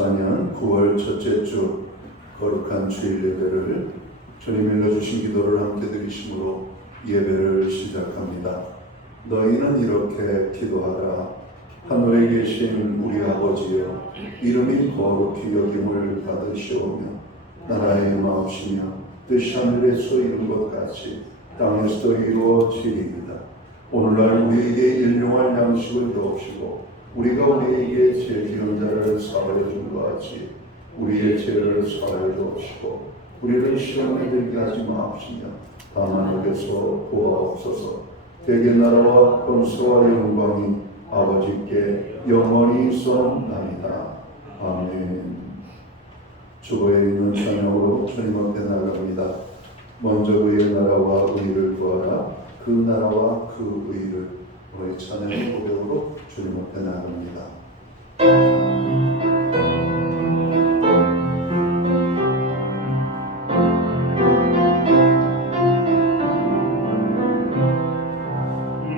2024년 9월 첫째 주 거룩한 주일 예배를 주님 일러주신 기도를 함께 드리심으로 예배를 시작합니다. 너희는 이렇게 기도하라. 하늘에 계신 우리 아버지여, 이름이 거룩히 여김을 받으시오며 나라의 마옵시며 뜻이 하늘에서 이룬 것 같이 땅에서도 이루어지리이다. 오늘날 우리에게 일용할 양식을 주옵시고 우리가 우리에게 죄 지은 자를 사하여 준 것 같이 우리의 죄를 사하여 주옵시고 우리를 시험에 들게 하지 마옵시며 다만 악에서 구하옵소서. 대개 나라와 권세와 영광이 아버지께 영원히 있사옵나이다. 아멘. 주보에 있는 찬양으로 주님 앞에 나아갑니다. 먼저 그의 나라와 의를 구하라. 그 나라와 그 의를. 우리의 찬양의 고백으로 주님 앞에 나아갑니다.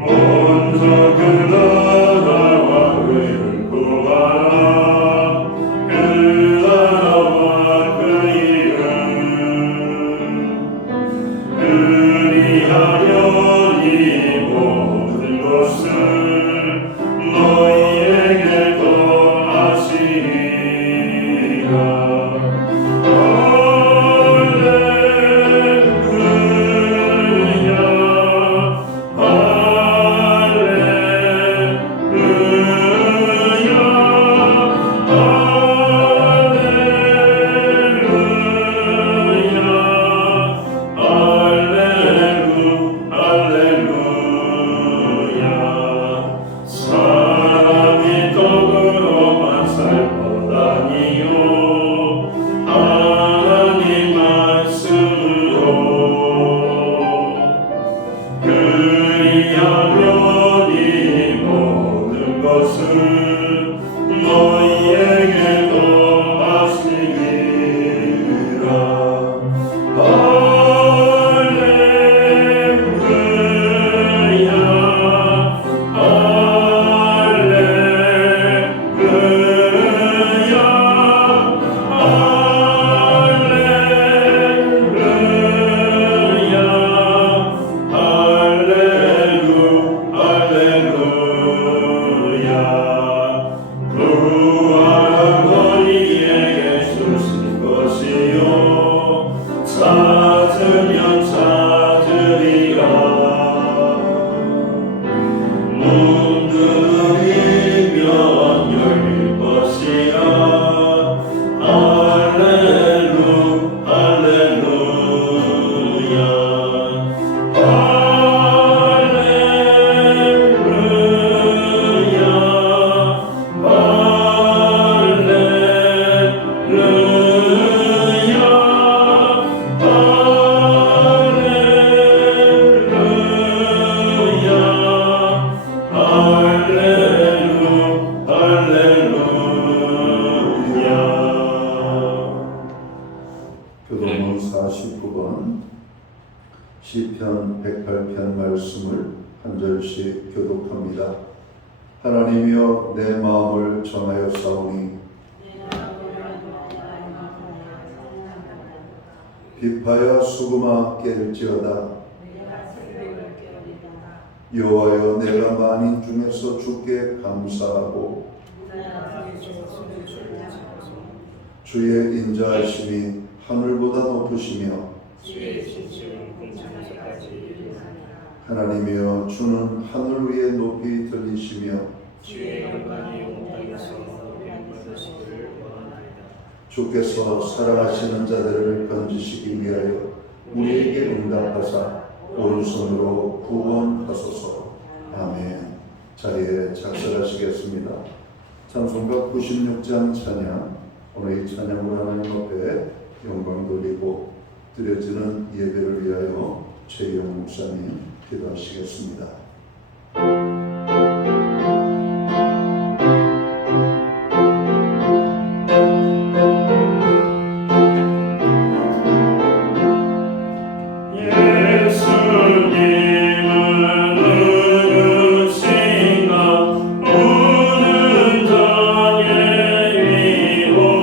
먼저 그 나라와 의를 구하라. 그 나라와 그 의를 그리하면 이 모든 것을 너희에게 더하시리라. 교도문 49번 시편 108편 말씀을 한 절씩 교독합니다. 하나님이여 내 마음을 전하여 싸우니 비파야 수금아 깰지어다. 여호와여 내가 만인 중에서 주께 감사하고 주의 인자하심이 하늘보다 높으시며 하나님이여 주는 하늘 위에 높이 들리시며 주께서 사랑하시는 자들을 건지시기 위하여 우리에게 응답하사 오른손으로 구원하소서. 아멘. 자리에 착석하시겠습니다. 찬송가 96장 찬양. 오늘 이 찬양으로 하나님 앞에 영광 돌리고 드려지는 예배를 위하여 최영 목사님 기도하시겠습니다. 예수님은 누구신가 우는 자의 위로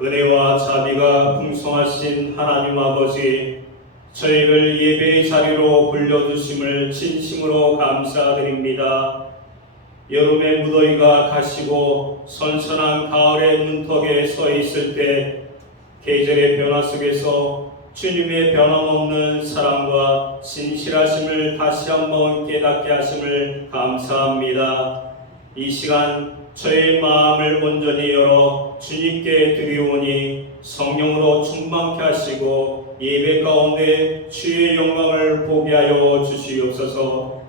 은혜와 자비가 풍성하신 하나님 아버지, 저희를 예배의 자리로 불러주심을 진심으로 감사드립니다. 여름의 무더위가 가시고 선선한 가을의 문턱에 서 있을 때 계절의 변화 속에서 주님의 변함없는 사랑과 진실하심을 다시 한번 깨닫게 하심을 감사합니다. 이 시간 저의 마음을 온전히 열어 주님께 드리오니 성령으로 충만케 하시고 예배 가운데 주의 영광을 보게 하여 주시옵소서.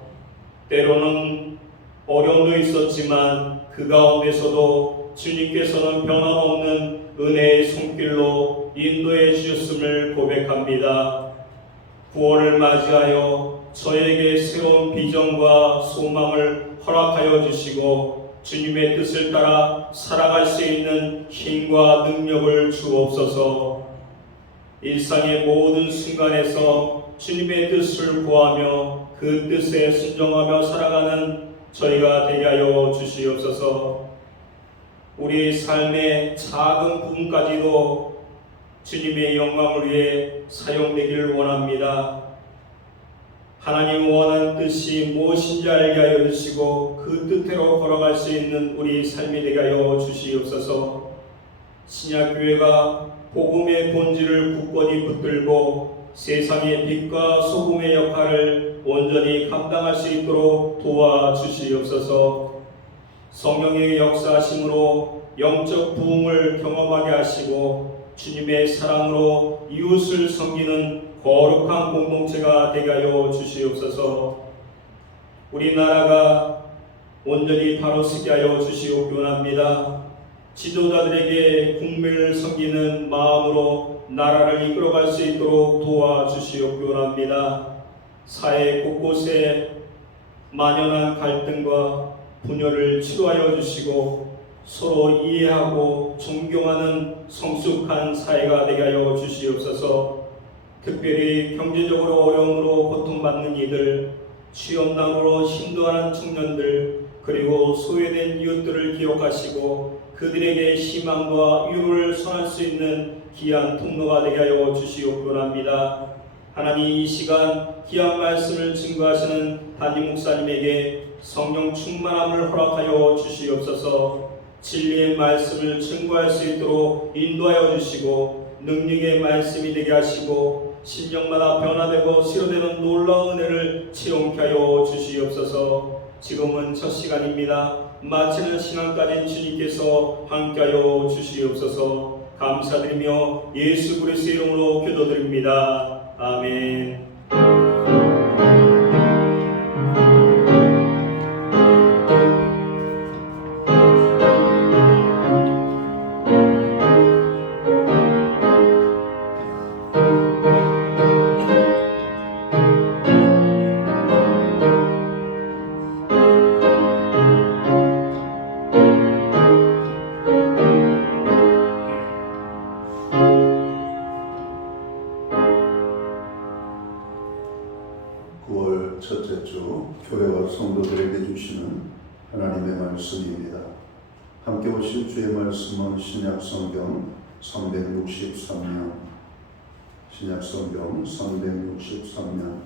때로는 어려움도 있었지만 그 가운데서도 주님께서는 변함없는 은혜의 손길로 인도해 주셨음을 고백합니다. 9월을 맞이하여 저에게 새로운 비전과 소망을 허락하여 주시고 주님의 뜻을 따라 살아갈 수 있는 힘과 능력을 주옵소서. 일상의 모든 순간에서 주님의 뜻을 구하며 그 뜻에 순종하며 살아가는 저희가 되게 하여 주시옵소서. 우리 삶의 작은 부분까지도 주님의 영광을 위해 사용되기를 원합니다. 하나님 원하는 뜻이 무엇인지 알게 하여 주시고 그 뜻대로 걸어갈 수 있는 우리 삶이 되게 하여 주시옵소서. 신약교회가 복음의 본질을 굳건히 붙들고 세상의 빛과 소금의 역할을 온전히 감당할 수 있도록 도와주시옵소서. 성령의 역사하심으로 영적 부흥을 경험하게 하시고 주님의 사랑으로 이웃을 섬기는 거룩한 공동체가 되게 하여 주시옵소서. 우리나라가 온전히 바로 서게 하여 주시옵기 원합니다. 지도자들에게 국민을 섬기는 마음으로 나라를 이끌어갈 수 있도록 도와주시옵기 원합니다. 사회 곳곳에 만연한 갈등과 분열을 치료하여 주시고 서로 이해하고 존경하는 성숙한 사회가 되게 하여 주시옵소서. 특별히 경제적으로 어려움으로 고통받는 이들, 취업난으로 힘들어하는 청년들, 그리고 소외된 이웃들을 기억하시고 그들에게 희망과 위로를 선할 수 있는 귀한 통로가 되게 하여 주시옵기 원합니다. 하나님, 이 시간 귀한 말씀을 증거하시는 담임 목사님에게 성령 충만함을 허락하여 주시옵소서. 진리의 말씀을 증거할 수 있도록 인도하여 주시고 능력의 말씀이 되게 하시고 심령마다 변화되고 치료되는 놀라운 은혜를 체험케 하여 주시옵소서. 지금은 첫 시간입니다. 마치는 시간까지 주님께서 함께하여 주시옵소서. 감사드리며 예수 그리스도의 이름으로 기도드립니다. 아멘. 첫째 주 교회와 성도들에게 주시는 하나님의 말씀입니다. 함께 보실 주의 말씀은 신약성경 363면 신약성경 363면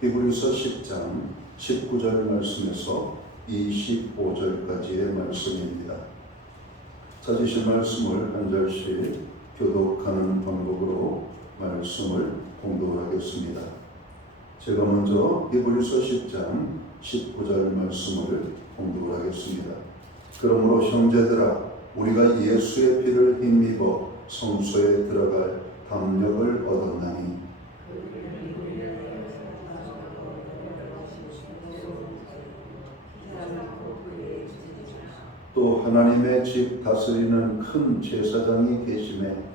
히브리서 10장 19절 말씀에서 25절까지의 말씀입니다. 찾으신 말씀을 한 절씩 교독하는 방법으로 말씀을 공독하겠습니다. 제가 먼저 히브리서 10장 19절 말씀을 공독을 하겠습니다. 그러므로 형제들아, 우리가 예수의 피를 힘입어 성소에 들어갈 담력을 얻었나니 또 하나님의 집 다스리는 큰 제사장이 계심에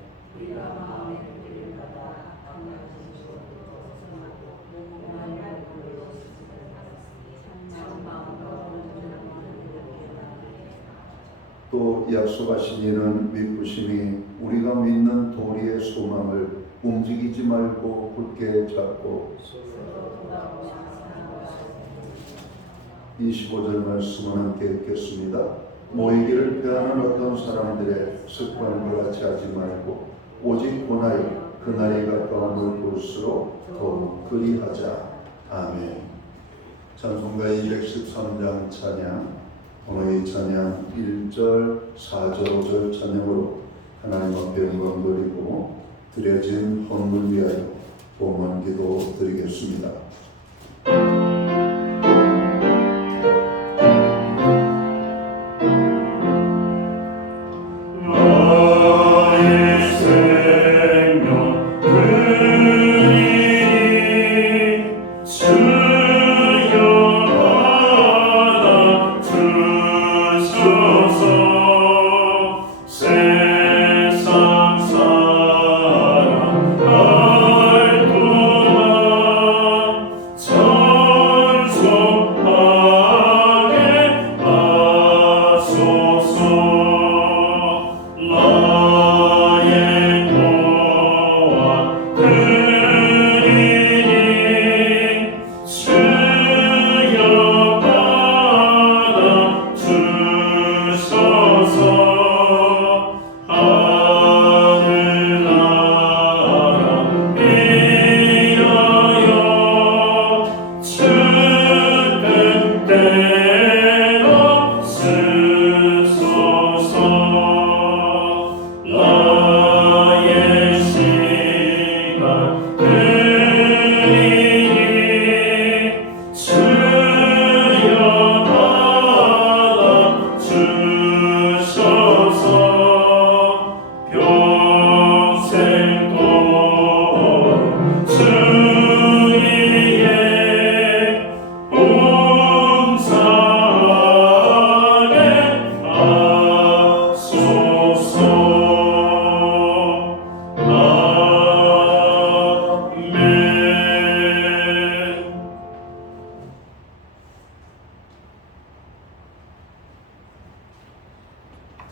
또 약속하신 이는 믿으심이 우리가 믿는 도리의 소망을 움직이지 말고 굳게 잡고 25절 말씀을 함께 읽겠습니다. 모이기를 피하는 어떤 사람들의 습관과 같이 하지 말고 오직 권하여 그날이 가까움을 볼수록 더욱 그리하자. 아멘. 찬송가 213장 찬양, 오늘 이 찬양 1절, 4절, 5절 찬양으로 하나님 앞에 영광 돌리고 드려진 헌물 위하여 봉헌 기도 드리겠습니다.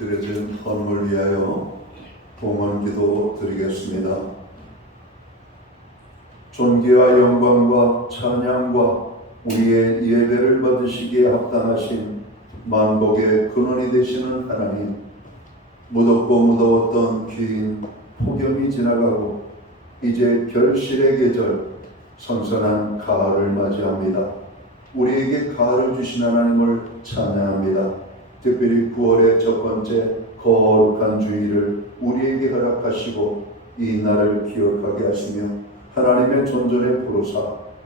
드려진 헌물 위하여 봉헌 기도 드리겠습니다. 존귀와 영광과 찬양과 우리의 예배를 받으시기에 합당하신 만복의 근원이 되시는 하나님, 무덥고 무더웠던 긴 폭염이 지나가고 이제 결실의 계절, 선선한 가을을 맞이합니다. 우리에게 가을을 주신 하나님을 찬양합니다. 특별히 9월의 첫 번째 거룩한 주일을 우리에게 허락하시고 이 날을 기억하게 하시며 하나님의 존전에 부르사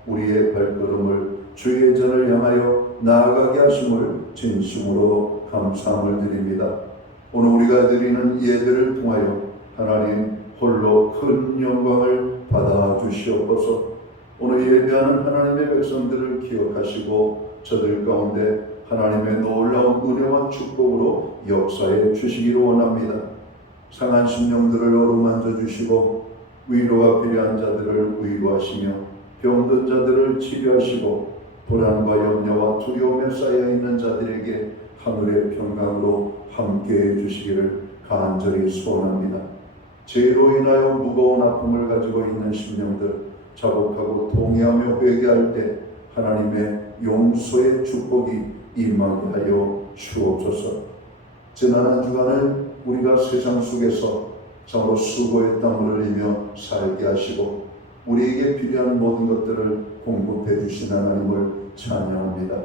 우리의 발걸음을 주의 전을 향하여 나아가게 하심을 진심으로 감사함을 드립니다. 오늘 우리가 드리는 예배를 통하여 하나님 홀로 큰 영광을 받아 주시옵소서. 오늘 예배하는 하나님의 백성들을 기억하시고 저들 가운데 하나님의 놀라운 은혜와 축복으로 역사해 주시기를 원합니다. 상한 심령들을 어루만져 주시고 위로가 필요한 자들을 위로하시며 병든 자들을 치료하시고 불안과 염려와 두려움에 쌓여 있는 자들에게 하늘의 평강으로 함께해 주시기를 간절히 소원합니다. 죄로 인하여 무거운 아픔을 가지고 있는 심령들 자복하고 통회하며 회개할 때 하나님의 용서의 축복이 임하게 하여 주옵소서. 지난 한 주간을 우리가 세상 속에서 참으로 수고의 땀을 흘리며 살게 하시고 우리에게 필요한 모든 것들을 공급해 주신 하나님을 찬양합니다.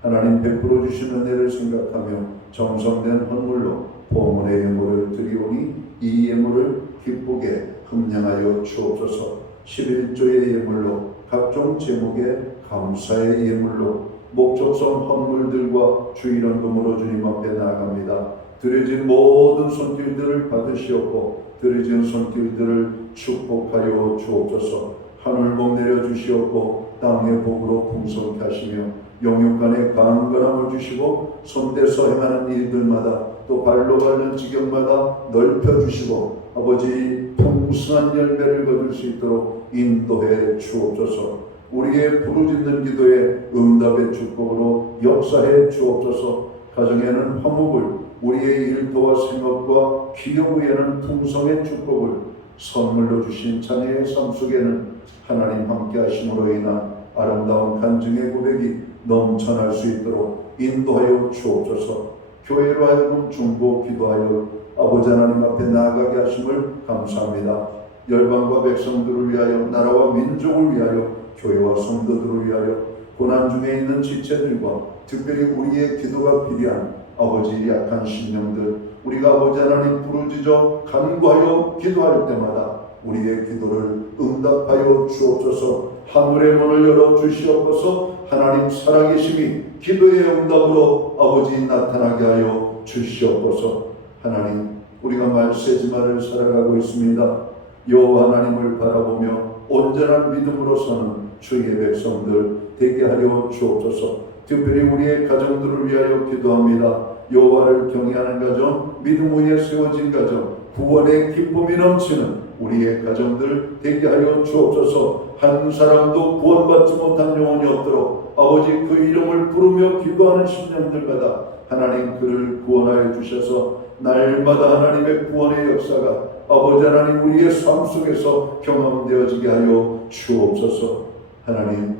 하나님 베풀어 주신 은혜를 생각하며 정성된 헌물로 봉헌의 예물을 드리오니 이 예물을 기쁘게 흠량하여 주옵소서. 11조의 예물로 각종 제목의 감사의 예물로 목적성 헌물들과 주일헌금으로 주님 앞에 나아갑니다. 드려진 모든 손길들을 받으시옵고 드려진 손길들을 축복하여 주옵소서. 하늘복 내려주시옵고 땅의 복으로 풍성케 하시며 영육간에 강건함을 주시고 손대서 행하는 일들마다 또 발로 밟는 지경마다 넓혀주시고 아버지 풍성한 열매를 거둘 수 있도록 인도해 주옵소서. 우리의 부르짖는 기도에 응답의 축복으로 역사해 주옵소서. 가정에는 화목을, 우리의 일터와 생업과 기업 위에는 풍성의 축복을 선물로 주신 자녀의 삶 속에는 하나님 함께 하심으로 인한 아름다운 간증의 고백이 넘쳐날 수 있도록 인도하여 주옵소서. 교회로 하여금 중보 기도하여 아버지 하나님 앞에 나아가게 하심을 감사합니다. 열방과 백성들을 위하여, 나라와 민족을 위하여, 교회와 성도들을 위하여, 고난 중에 있는 지체들과 특별히 우리의 기도가 필요한 아버지 약한 심령들, 우리가 아버지 하나님 부르짖어 간구하여 기도할 때마다 우리의 기도를 응답하여 주옵소서. 하늘의 문을 열어 주시옵소서. 하나님 살아계심이 기도의 응답으로 아버지 나타나게 하여 주시옵소서. 하나님, 우리가 말세지마를 살아가고 있습니다. 여호와 하나님을 바라보며 온전한 믿음으로서는 주의 백성들 되게 하려 주옵소서. 특별히 우리의 가정들을 위하여 기도합니다. 여호와를 경외하는 가정, 믿음 위에 세워진 가정, 구원의 기쁨이 넘치는 우리의 가정들 되게 하여 주옵소서. 한 사람도 구원받지 못한 영혼이 없도록 아버지 그 이름을 부르며 기도하는 심령들마다 하나님 그를 구원하여 주셔서 날마다 하나님의 구원의 역사가 아버지 하나님 우리의 삶 속에서 경험되어지게 하여 주옵소서. 하나님,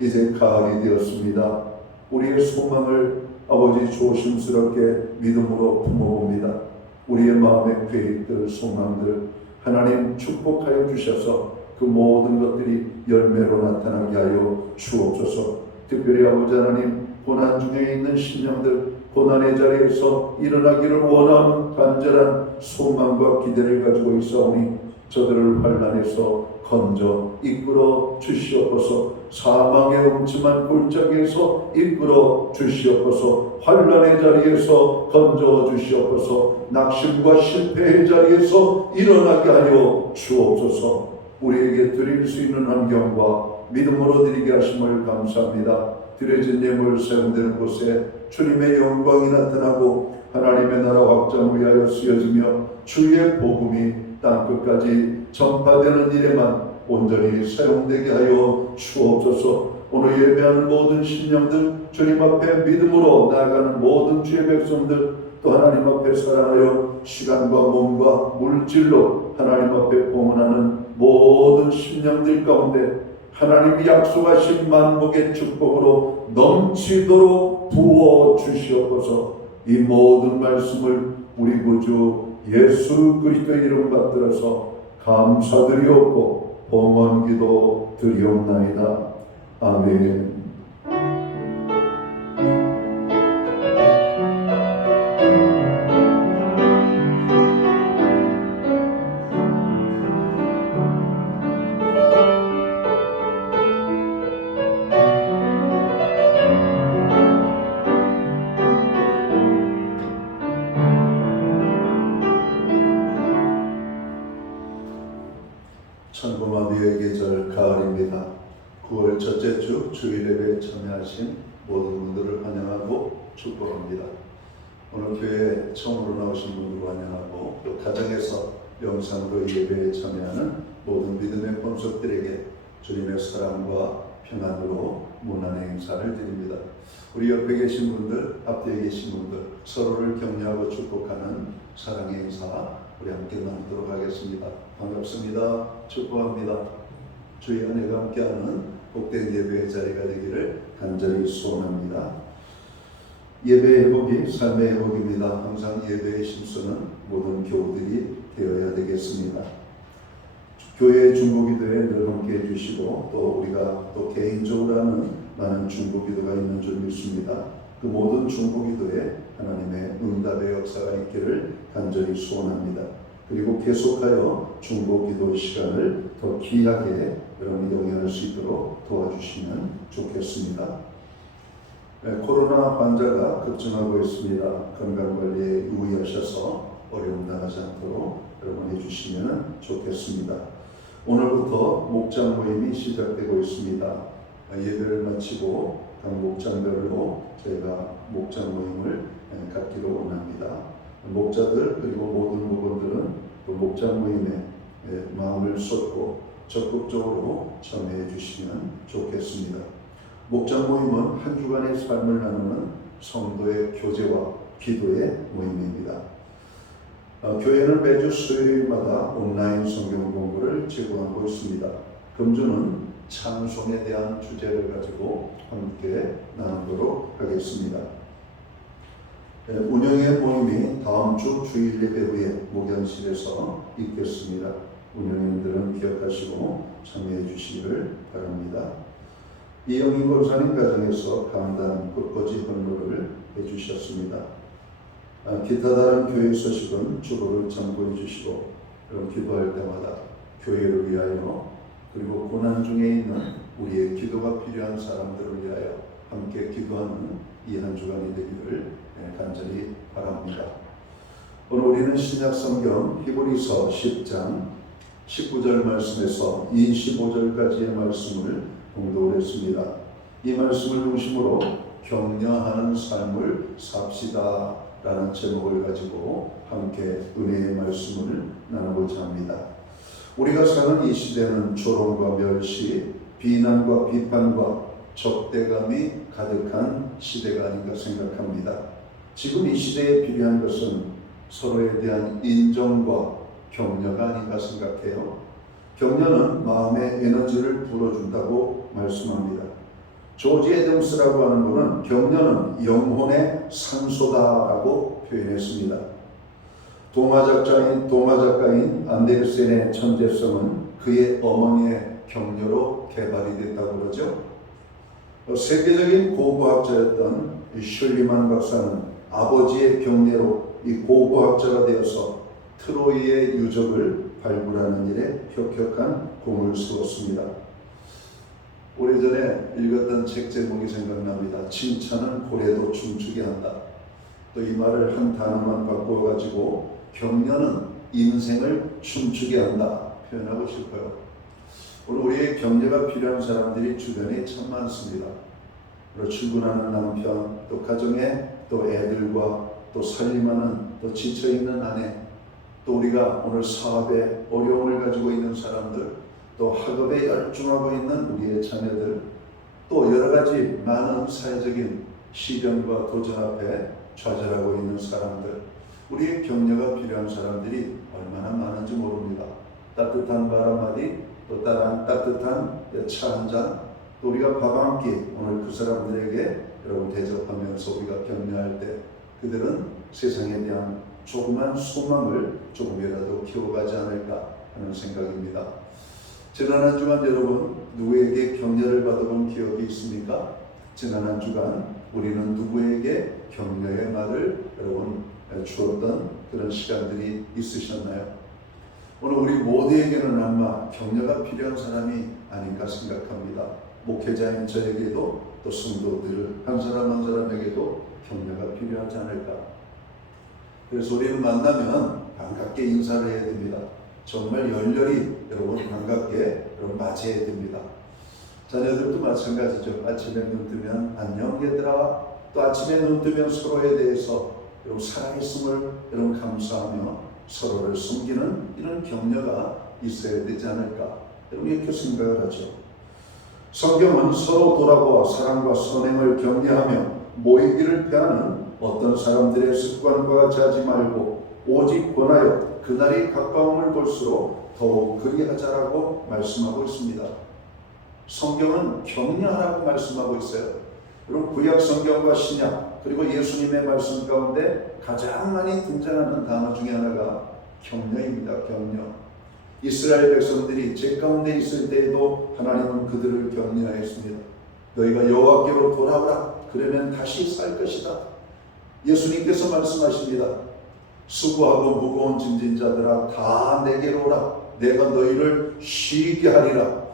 이제 가을이 되었습니다. 우리의 소망을 아버지 조심스럽게 믿음으로 품어봅니다. 우리의 마음의 계획들, 소망들 하나님 축복하여 주셔서 그 모든 것들이 열매로 나타나게 하여 주옵소서. 특별히 아버지 하나님, 고난 중에 있는 심령들, 고난의 자리에서 일어나기를 원하는 간절한 소망과 기대를 가지고 있사오니 저들을 환난에서 건져 이끌어 주시옵소서. 사망의 음침한 골짜기에서 이끌어 주시옵소서. 환난의 자리에서 건져 주시옵소서. 낙심과 실패의 자리에서 일어나게 하여 주옵소서. 우리에게 드릴 수 있는 환경과 믿음으로 드리게 하심을 감사합니다. 드려진 예물 세운되는 곳에 주님의 영광이 나타나고 하나님의 나라 확장을 위하여 쓰여지며 주의 복음이 땅끝까지 전파되는 일에만 온전히 사용되게 하여 주옵소서. 오늘 예배하는 모든 신령들, 주님 앞에 믿음으로 나아가는 모든 주의 백성들, 또 하나님 앞에 사랑하여 시간과 몸과 물질로 하나님 앞에 봉헌하는 모든 신령들 가운데 하나님이 약속하신 만복의 축복으로 넘치도록 부어 주시옵소서. 이 모든 말씀을 우리 구주 예수 그리스도의 이름 받들어서 감사드리옵고 봉헌기도 드리옵나이다. 아멘. 천고마비의 계절 가을입니다. 9월 첫째 주 주일 예배에 참여하신 모든 분들을 환영하고 축복합니다. 오늘 교회에 처음으로 나오신 분들을 환영하고 또 가정에서 영상으로 예배에 참여하는 모든 믿음의 본속들에게 주님의 사랑과 평안으로 문안의 행사를 드립니다. 우리 옆에 계신 분들, 앞뒤에 계신 분들 서로를 격려하고 축복하는 사랑의 행사 우리 함께 나누도록 하겠습니다. 반갑습니다. 축복합니다. 주의 은혜가 함께하는 복된 예배의 자리가 되기를 간절히 소원합니다. 예배의 회복이 삶의 회복입니다. 항상 예배의 심수는 모든 교우들이 되어야 되겠습니다. 교회의 중보기도에 늘 함께해 주시고 또 우리가 또 개인적으로 하는 많은 중보기도가 있는 줄 믿습니다. 그 모든 중보기도에 하나님의 응답의 역사가 있기를 간절히 소원합니다. 그리고 계속하여 중보기도 시간을 더 귀하게 여러분이 영위할 수 있도록 도와주시면 좋겠습니다. 코로나 환자가 급증하고 있습니다. 건강관리에 유의하셔서 어려움 당하지 않도록 여러분 해주시면 좋겠습니다. 오늘부터 목장 모임이 시작되고 있습니다. 예배를 마치고 각 목장별로 저희가 목장 모임을 갖기로 원합니다. 목자들 그리고 모든 목원들은 그 목장 모임에 마음을 쏟고 적극적으로 참여해 주시면 좋겠습니다. 목장 모임은 한 주간의 삶을 나누는 성도의 교제와 기도의 모임입니다. 교회는 매주 수요일마다 온라인 성경 공부를 제공하고 있습니다. 금주는 찬송에 대한 주제를 가지고 함께 나누도록 하겠습니다. 운영의 모임이 다음 주 주일 예배 후에 목양실에서 있겠습니다. 운영인들은 기억하시고 참여해 주시기를 바랍니다. 이영희 권사님 가정에서 강단 꽃꽂이 헌물을 해주셨습니다. 기타 다른 교회 소식은 주보를 참고해 주시고 그럼 기도할 때마다 교회를 위하여 그리고 고난 중에 있는 우리의 기도가 필요한 사람들을 위하여 함께 기도하는 이 한 주간이 되기를 간절히 바랍니다. 오늘 우리는 신약 성경 히브리서 10장 19절 말씀에서 25절까지의 말씀을 공독을 했습니다. 이 말씀을 중심으로 격려하는 삶을 삽시다 라는 제목을 가지고 함께 은혜의 말씀을 나누고자 합니다. 우리가 사는 이 시대는 조롱과 멸시, 비난과 비판과 적대감이 가득한 시대가 아닌가 생각합니다. 지금 이 시대에 필요한 것은 서로에 대한 인정과 격려가 아닌가 생각해요. 격려는 마음의 에너지를 불어준다고 말씀합니다. 조지 애덤스라고 하는 분은 격려는 영혼의 산소다라고 표현했습니다. 동화 작가인 안데르센의 천재성은 그의 어머니의 격려로 개발이 됐다고 그러죠. 세계적인 고고학자였던 슐리만 박사는 아버지의 격려로 이 고고학자가 되어서 트로이의 유적을 발굴하는 일에 혁혁한 공을 세웠습니다. 오래전에 읽었던 책 제목이 생각납니다. 칭찬은 고래도 춤추게 한다. 또 이 말을 한 단어만 바꿔가지고 격려는 인생을 춤추게 한다 표현하고 싶어요. 오늘 우리의 격려가 필요한 사람들이 주변에 참 많습니다. 그리고 출근하는 남편, 또 가정에 또 애들과 또 살림하는 또 지쳐있는 아내, 또 우리가 오늘 사업에 어려움을 가지고 있는 사람들, 또 학업에 열중하고 있는 우리의 자녀들, 또 여러 가지 많은 사회적인 시련과 도전 앞에 좌절하고 있는 사람들, 우리의 격려가 필요한 사람들이 얼마나 많은지 모릅니다. 따뜻한 말 한마디, 또 따뜻한 차 한 잔, 또 우리가 밥 한 끼, 오늘 그 사람들에게 여러분 대접하면서 우리가 격려할 때 그들은 세상에 대한 조그만 소망을 조금이라도 키워가지 않을까 하는 생각입니다. 지난 한 주간 여러분 누구에게 격려를 받아본 기억이 있습니까? 지난 한 주간 우리는 누구에게 격려의 말을 여러분 주었던 그런 시간들이 있으셨나요? 오늘 우리 모두에게는 아마 격려가 필요한 사람이 아닌가 생각합니다. 목회자인 저에게도 또 성도들 한 사람 한 사람에게도 격려가 필요하지 않을까. 그래서 우리는 만나면 반갑게 인사를 해야 됩니다. 정말 열렬히 여러분 반갑게 여러분 맞이해야 됩니다. 자녀들도 마찬가지죠. 아침에 눈 뜨면 안녕 얘들아. 또 아침에 눈 뜨면 서로에 대해서 여러분 살아있음을 여러분 감사하며 서로를 섬기는 이런 격려가 있어야 되지 않을까. 여러분 이렇게 생각을 하죠. 성경은 서로 돌아보아 사랑과 선행을 격려하며 모이기를 피하는 어떤 사람들의 습관과 같이 하지 말고 오직 권하여 그날이 가까움을 볼수록 더욱 그리하자라고 말씀하고 있습니다. 성경은 격려하라고 말씀하고 있어요. 그리고 구약 성경과 신약 그리고 예수님의 말씀 가운데 가장 많이 등장하는 단어 중에 하나가 격려입니다. 격려. 이스라엘 백성들이 죄 가운데 있을 때에도 하나님은 그들을 격려하였습니다. 너희가 여호와께로 돌아오라. 그러면 다시 살 것이다. 예수님께서 말씀하십니다. 수고하고 무거운 짐진 자들아 다 내게로 오라. 내가 너희를 쉬게 하리라.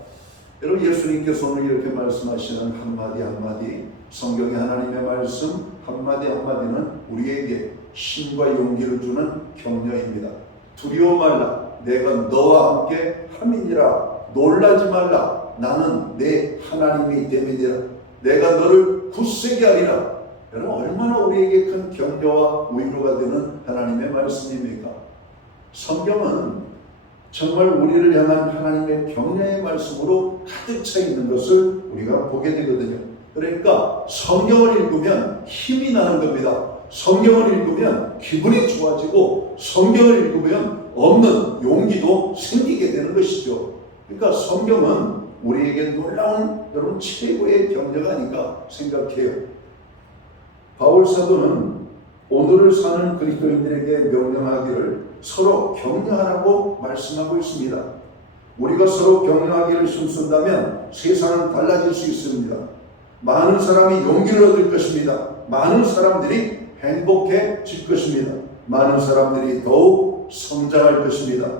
여러분 예수님께서 오늘 이렇게 말씀하시는 한마디 한마디 성경의 하나님의 말씀 한마디 한마디는 우리에게 힘과 용기를 주는 격려입니다. 두려워 말라. 내가 너와 함께 함이니라. 놀라지 말라. 나는 내 하나님이 됨이니라. 내가 너를 굳세게 하리라. 여러분 얼마나 우리에게 큰 격려와 위로가 되는 하나님의 말씀입니까? 성경은 정말 우리를 향한 하나님의 격려의 말씀으로 가득 차 있는 것을 우리가 보게 되거든요. 그러니까 성경을 읽으면 힘이 나는 겁니다. 성경을 읽으면 기분이 좋아지고 성경을 읽으면 없는 용기도 생기게 되는 것이죠. 그러니까 성경은 우리에게 놀라운 여러분 최고의 격려가 아닌가 생각해요. 바울 사도는 오늘을 사는 그리스도인들에게 명령하기를 서로 격려하라고 말씀하고 있습니다. 우리가 서로 격려하기를 힘쓴다면 세상은 달라질 수 있습니다. 많은 사람이 용기를 얻을 것입니다. 많은 사람들이 행복해질 것입니다. 많은 사람들이 더욱 성장할 것입니다.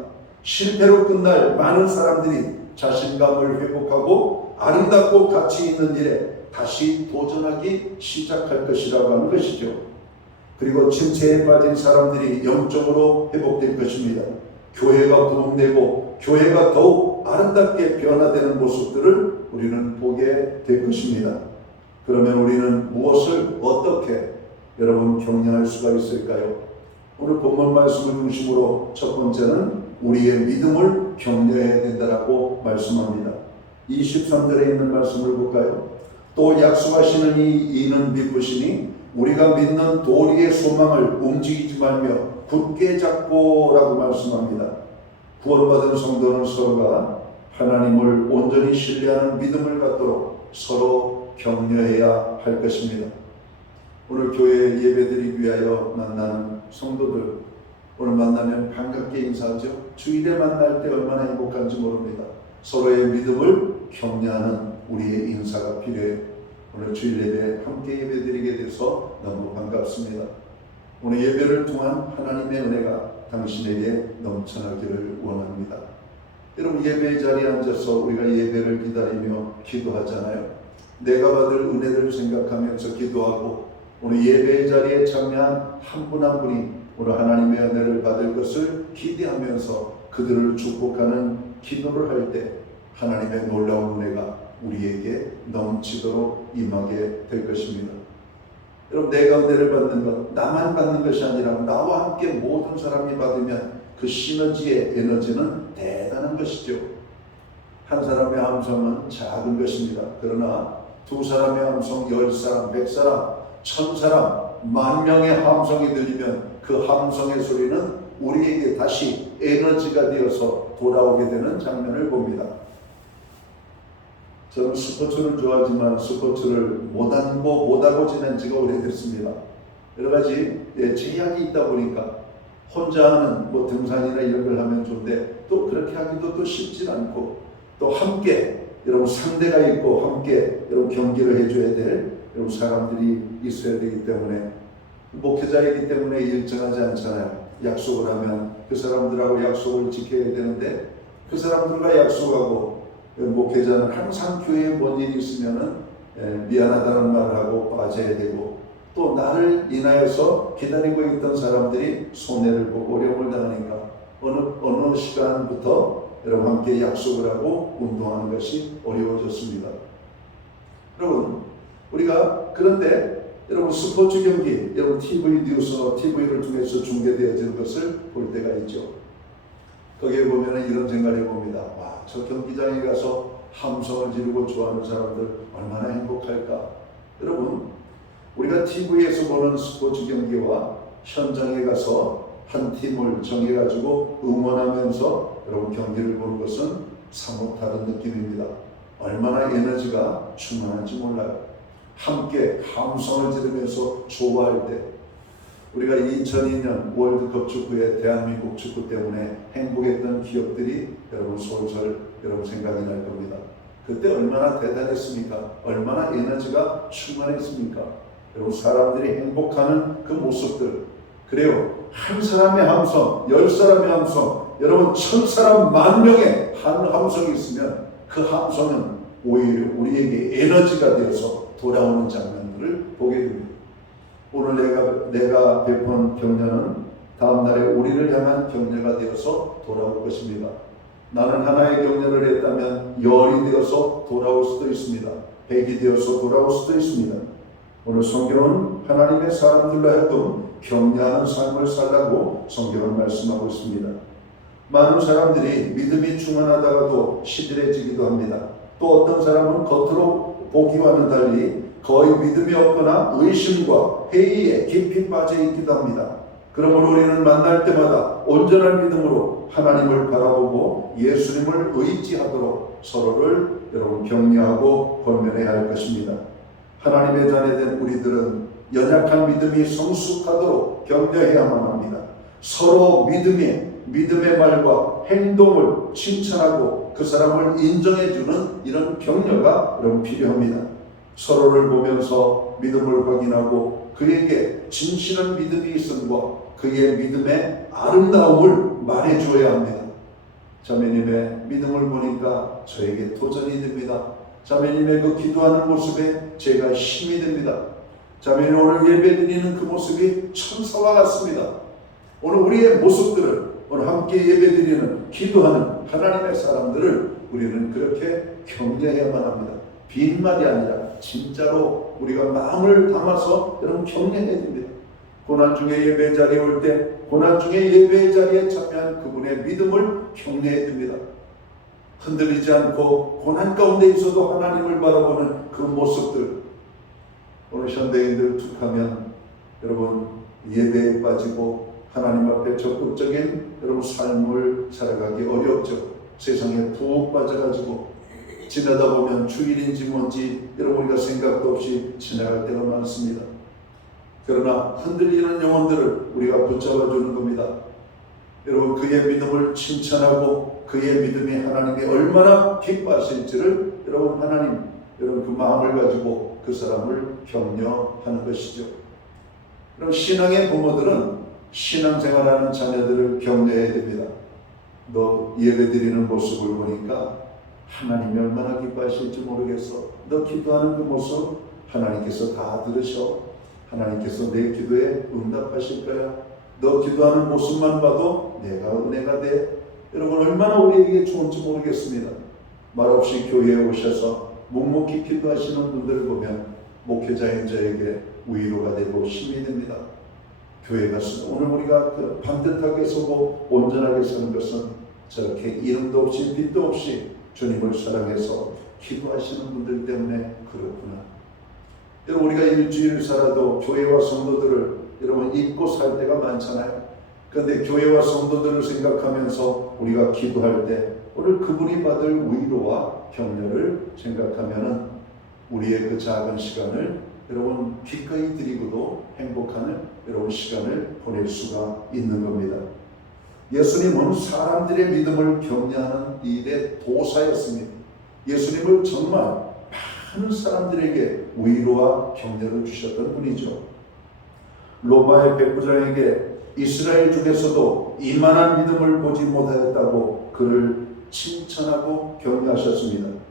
실패로 끝날 많은 사람들이 자신감을 회복하고 아름답고 가치 있는 일에 다시 도전하기 시작할 것이라고 하는 것이죠. 그리고 침체에 빠진 사람들이 영적으로 회복될 것입니다. 교회가 부흥되고 교회가 더욱 아름답게 변화되는 모습들을 우리는 보게 될 것입니다. 그러면 우리는 무엇을 어떻게 여러분 격려할 수가 있을까요? 오늘 본문 말씀을 중심으로 첫 번째는 우리의 믿음을 격려해야 된다라고 말씀합니다. 23절에 있는 말씀을 볼까요? 또 약속하시는 이는 믿으시니 우리가 믿는 도리의 소망을 움직이지 말며 굳게 잡고 라고 말씀합니다. 구원받은 성도는 서로가 하나님을 온전히 신뢰하는 믿음을 갖도록 서로 격려해야 할 것입니다. 오늘 교회 예배드리기 위하여 만나는 성도들, 오늘 만나면 반갑게 인사하죠. 주일에 만날 때 얼마나 행복한지 모릅니다. 서로의 믿음을 격려하는 우리의 인사가 필요해요. 오늘 주일 예배 함께 예배드리게 돼서 너무 반갑습니다. 오늘 예배를 통한 하나님의 은혜가 당신에게 넘쳐나기를 원합니다. 여러분, 예배의 자리에 앉아서 우리가 예배를 기다리며 기도하잖아요. 내가 받을 은혜를 생각하면서 기도하고 오늘 예배의 자리에 참여한 한 분 한 분이 오늘 하나님의 은혜를 받을 것을 기대하면서 그들을 축복하는 기도를 할 때 하나님의 놀라운 은혜가 우리에게 넘치도록 임하게 될 것입니다. 여러분, 내가 은혜를 받는 것, 나만 받는 것이 아니라 나와 함께 모든 사람이 받으면 그 시너지의 에너지는 대단한 것이죠. 한 사람의 함성은 작은 것입니다. 그러나 두 사람의 함성, 10사람, 100사람, 1000사람, 10,000명의 함성이 들리면 그 함성의 소리는 우리에게 다시 에너지가 되어서 돌아오게 되는 장면을 봅니다. 저는 스포츠를 좋아하지만 스포츠를 못하고 지낸 지가 오래됐습니다. 여러 가지 제약이 있다 보니까 혼자 하는 등산이나 이런 걸 하면 좋은데 또 그렇게 하기도 또 쉽지 않고 또 함께 여러분 상대가 있고 함께 여러분 경기를 해줘야 될 여러분 사람들이 있어야 되기 때문에 목회자이기 때문에 일정하지 않잖아요. 약속을 하면 그 사람들하고 약속을 지켜야 되는데 그 사람들과 약속하고 목회자는 항상 교회에 뭔 일이 있으면은 미안하다는 말을 하고 빠져야 되고 또 나를 인하여서 기다리고 있던 사람들이 손해를 보고 어려움을 당하니까 어느 시간부터 여러분 함께 약속을 하고 운동하는 것이 어려워졌습니다. 여러분, 우리가 그런데 여러분 스포츠 경기, 여러분 TV 뉴스, TV를 통해서 중계되어지는 것을 볼 때가 있죠. 거기에 보면 이런 생각을 해봅니다. 와, 저 경기장에 가서 함성을 지르고 좋아하는 사람들 얼마나 행복할까. 여러분, 우리가 TV에서 보는 스포츠 경기와 현장에 가서 한 팀을 정해가지고 응원하면서 여러분 경기를 보는 것은 사뭇 다른 느낌입니다. 얼마나 에너지가 충만한지 몰라요. 함께 함성을 지르면서 좋아할 때 우리가 2002년 월드컵 축구에 대한민국 축구 때문에 행복했던 기억들이 여러분 솔솔 여러분 생각이 날 겁니다. 그때 얼마나 대단했습니까? 얼마나 에너지가 충만했습니까? 여러분 사람들이 행복하는 그 모습들, 그래요. 한 사람의 함성, 10사람의 함성, 여러분 1000사람 10,000명의 한 함성이 있으면 그 함성은 오히려 우리에게 에너지가 되어서 돌아오는 장면들을 보게 됩니다. 오늘 내가 베푼 격려는 다음 날에 우리를 향한 격려가 되어서 돌아올 것입니다. 나는 하나의 격려를 했다면 10이 되어서 돌아올 수도 있습니다. 100이 되어서 돌아올 수도 있습니다. 오늘 성경은 하나님의 사람들로 하여금 격려하는 삶을 살라고 성경은 말씀하고 있습니다. 많은 사람들이 믿음이 충만하다가도 시들해지기도 합니다. 또 어떤 사람은 겉으로 보기와는 달리 거의 믿음이 없거나 의심과 회의에 깊이 빠져 있기도 합니다. 그러므로 우리는 만날 때마다 온전한 믿음으로 하나님을 바라보고 예수님을 의지하도록 서로를 여러분 격려하고 권면해야 할 것입니다. 하나님의 자녀된 우리들은 연약한 믿음이 성숙하도록 격려해야만 합니다. 서로 믿음의 말과 행동을 칭찬하고 그 사람을 인정해주는 이런 격려가 여러분 필요합니다. 서로를 보면서 믿음을 확인하고 그에게 진실한 믿음이 있음과 그의 믿음의 아름다움을 말해주어야 합니다. 자매님의 믿음을 보니까 저에게 도전이 됩니다. 자매님의 그 기도하는 모습에 제가 힘이 됩니다. 자매님 오늘 예배드리는 그 모습이 천사와 같습니다. 오늘 우리의 모습들을 오늘 함께 예배드리는 기도하는 하나님의 사람들을 우리는 그렇게 격려해야만 합니다. 빈말이 아니라 진짜로 우리가 마음을 담아서 여러분 격려해야 됩니다. 고난 중에 예배 자리에 올 때 고난 중에 예배 자리에 참여한 그분의 믿음을 격려해야 됩니다. 흔들리지 않고 고난 가운데 있어도 하나님을 바라보는 그 모습들. 오늘 현대인들 툭하면 여러분 예배에 빠지고 하나님 앞에 적극적인 여러분 삶을 살아가기 어렵죠. 세상에 푹 빠져가지고 지나다 보면 주일인지 뭔지 여러분 우리가 생각도 없이 지나갈 때가 많습니다. 그러나 흔들리는 영혼들을 우리가 붙잡아 주는 겁니다. 여러분 그의 믿음을 칭찬하고 그의 믿음이 하나님이 얼마나 기뻐하실지를 여러분 여러분 그 마음을 가지고 그 사람을 격려하는 것이죠. 그럼 신앙의 부모들은 신앙생활하는 자녀들을 격려해야 됩니다. 너 예배드리는 모습을 보니까 하나님이 얼마나 기뻐하실지 모르겠어. 너 기도하는 그 모습 하나님께서 다 들으셔. 하나님께서 내 기도에 응답하실 거야. 너 기도하는 모습만 봐도 내가 은혜가 돼. 여러분 얼마나 우리에게 좋은지 모르겠습니다. 말없이 교회에 오셔서 묵묵히 기도하시는 분들을 보면 목회자인 저에게 위로가 되고 힘이 됩니다. 교회 가서 오늘 우리가 반듯하게 서고 온전하게 서는 것은 저렇게 이름도 없이 빛도 없이 주님을 사랑해서 기도하시는 분들 때문에 그렇구나. 여러분 우리가 일주일 살아도 교회와 성도들을 여러분 잊고 살 때가 많잖아요. 그런데 교회와 성도들을 생각하면서 우리가 기도할 때 오늘 그분이 받을 위로와 격려를 생각하면은 우리의 그 작은 시간을 여러분 기꺼이 드리고도 행복한 여러분 시간을 보낼 수가 있는 겁니다. 예수님은 사람들의 믿음을 격려하는 일의 도사였습니다. 예수님을 정말 많은 사람들에게 위로와 격려를 주셨던 분이죠. 로마의 백부장에게 이스라엘 중에서도 이만한 믿음을 보지 못하였다고 그를 칭찬하고 격려하셨습니다.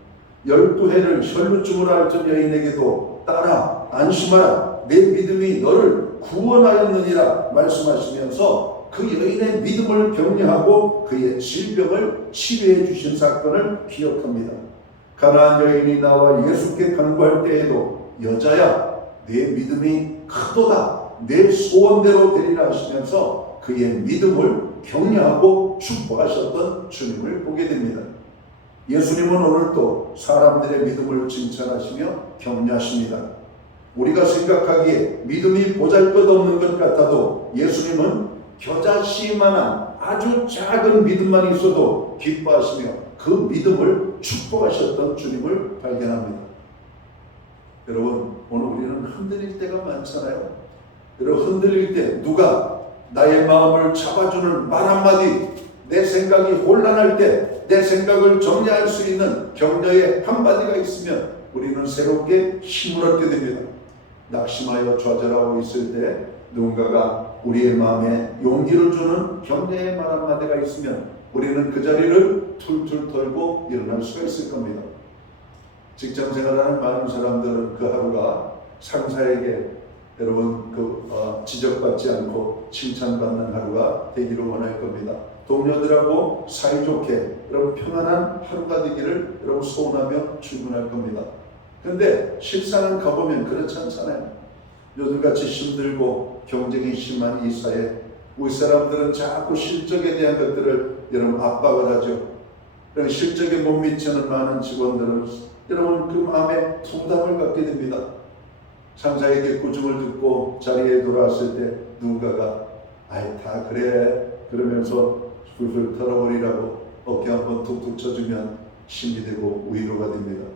12해를 혈루증으로 앓던 여인에게도 따라 안심하라 내 믿음이 너를 구원하였느니라 말씀하시면서 그 여인의 믿음을 격려하고 그의 질병을 치료해 주신 사건을 기억합니다. 가나안 여인이 나와 예수께 간구할 때에도 여자야 내 믿음이 크도다 내 소원대로 되리라 하시면서 그의 믿음을 격려하고 축복하셨던 주님을 보게 됩니다. 예수님은 오늘도 사람들의 믿음을 칭찬하시며 격려하십니다. 우리가 생각하기에 믿음이 보잘것없는 것 같아도 예수님은 겨자씨만한 아주 작은 믿음만 있어도 기뻐하시며 그 믿음을 축복하셨던 주님을 발견합니다. 여러분 오늘 우리는 흔들릴 때가 많잖아요. 여러분 흔들릴 때 누가 나의 마음을 잡아주는 말 한마디, 내 생각이 혼란할 때 내 생각을 정리할 수 있는 격려의 한마디가 있으면 우리는 새롭게 힘을 얻게 됩니다. 낙심하여 좌절하고 있을 때 누군가가 우리의 마음에 용기를 주는 격려의 말 한마디가 있으면 우리는 그 자리를 툴툴 털고 일어날 수가 있을 겁니다. 직장 생활하는 많은 사람들은 그 하루가 상사에게 여러분 지적받지 않고 칭찬받는 하루가 되기를 원할 겁니다. 동료들하고 사이좋게 여러분 편안한 하루가 되기를 여러분 소원하며 출근할 겁니다. 그런데 실상은 가보면 그렇지 않잖아요. 요즘같이 힘들고 경쟁이 심한 이 사회 우리 사람들은 자꾸 실적에 대한 것들을 여러분 압박을 하죠. 실적에 못 미치는 많은 직원들은 여러분 그 마음에 부담을 갖게 됩니다. 상사에게 꾸중을 듣고 자리에 돌아왔을 때 누군가가 아이 다 그래 그러면서 풀풀 털어버리라고 어깨 한번 툭툭 쳐주면 힘이 되고 위로가 됩니다.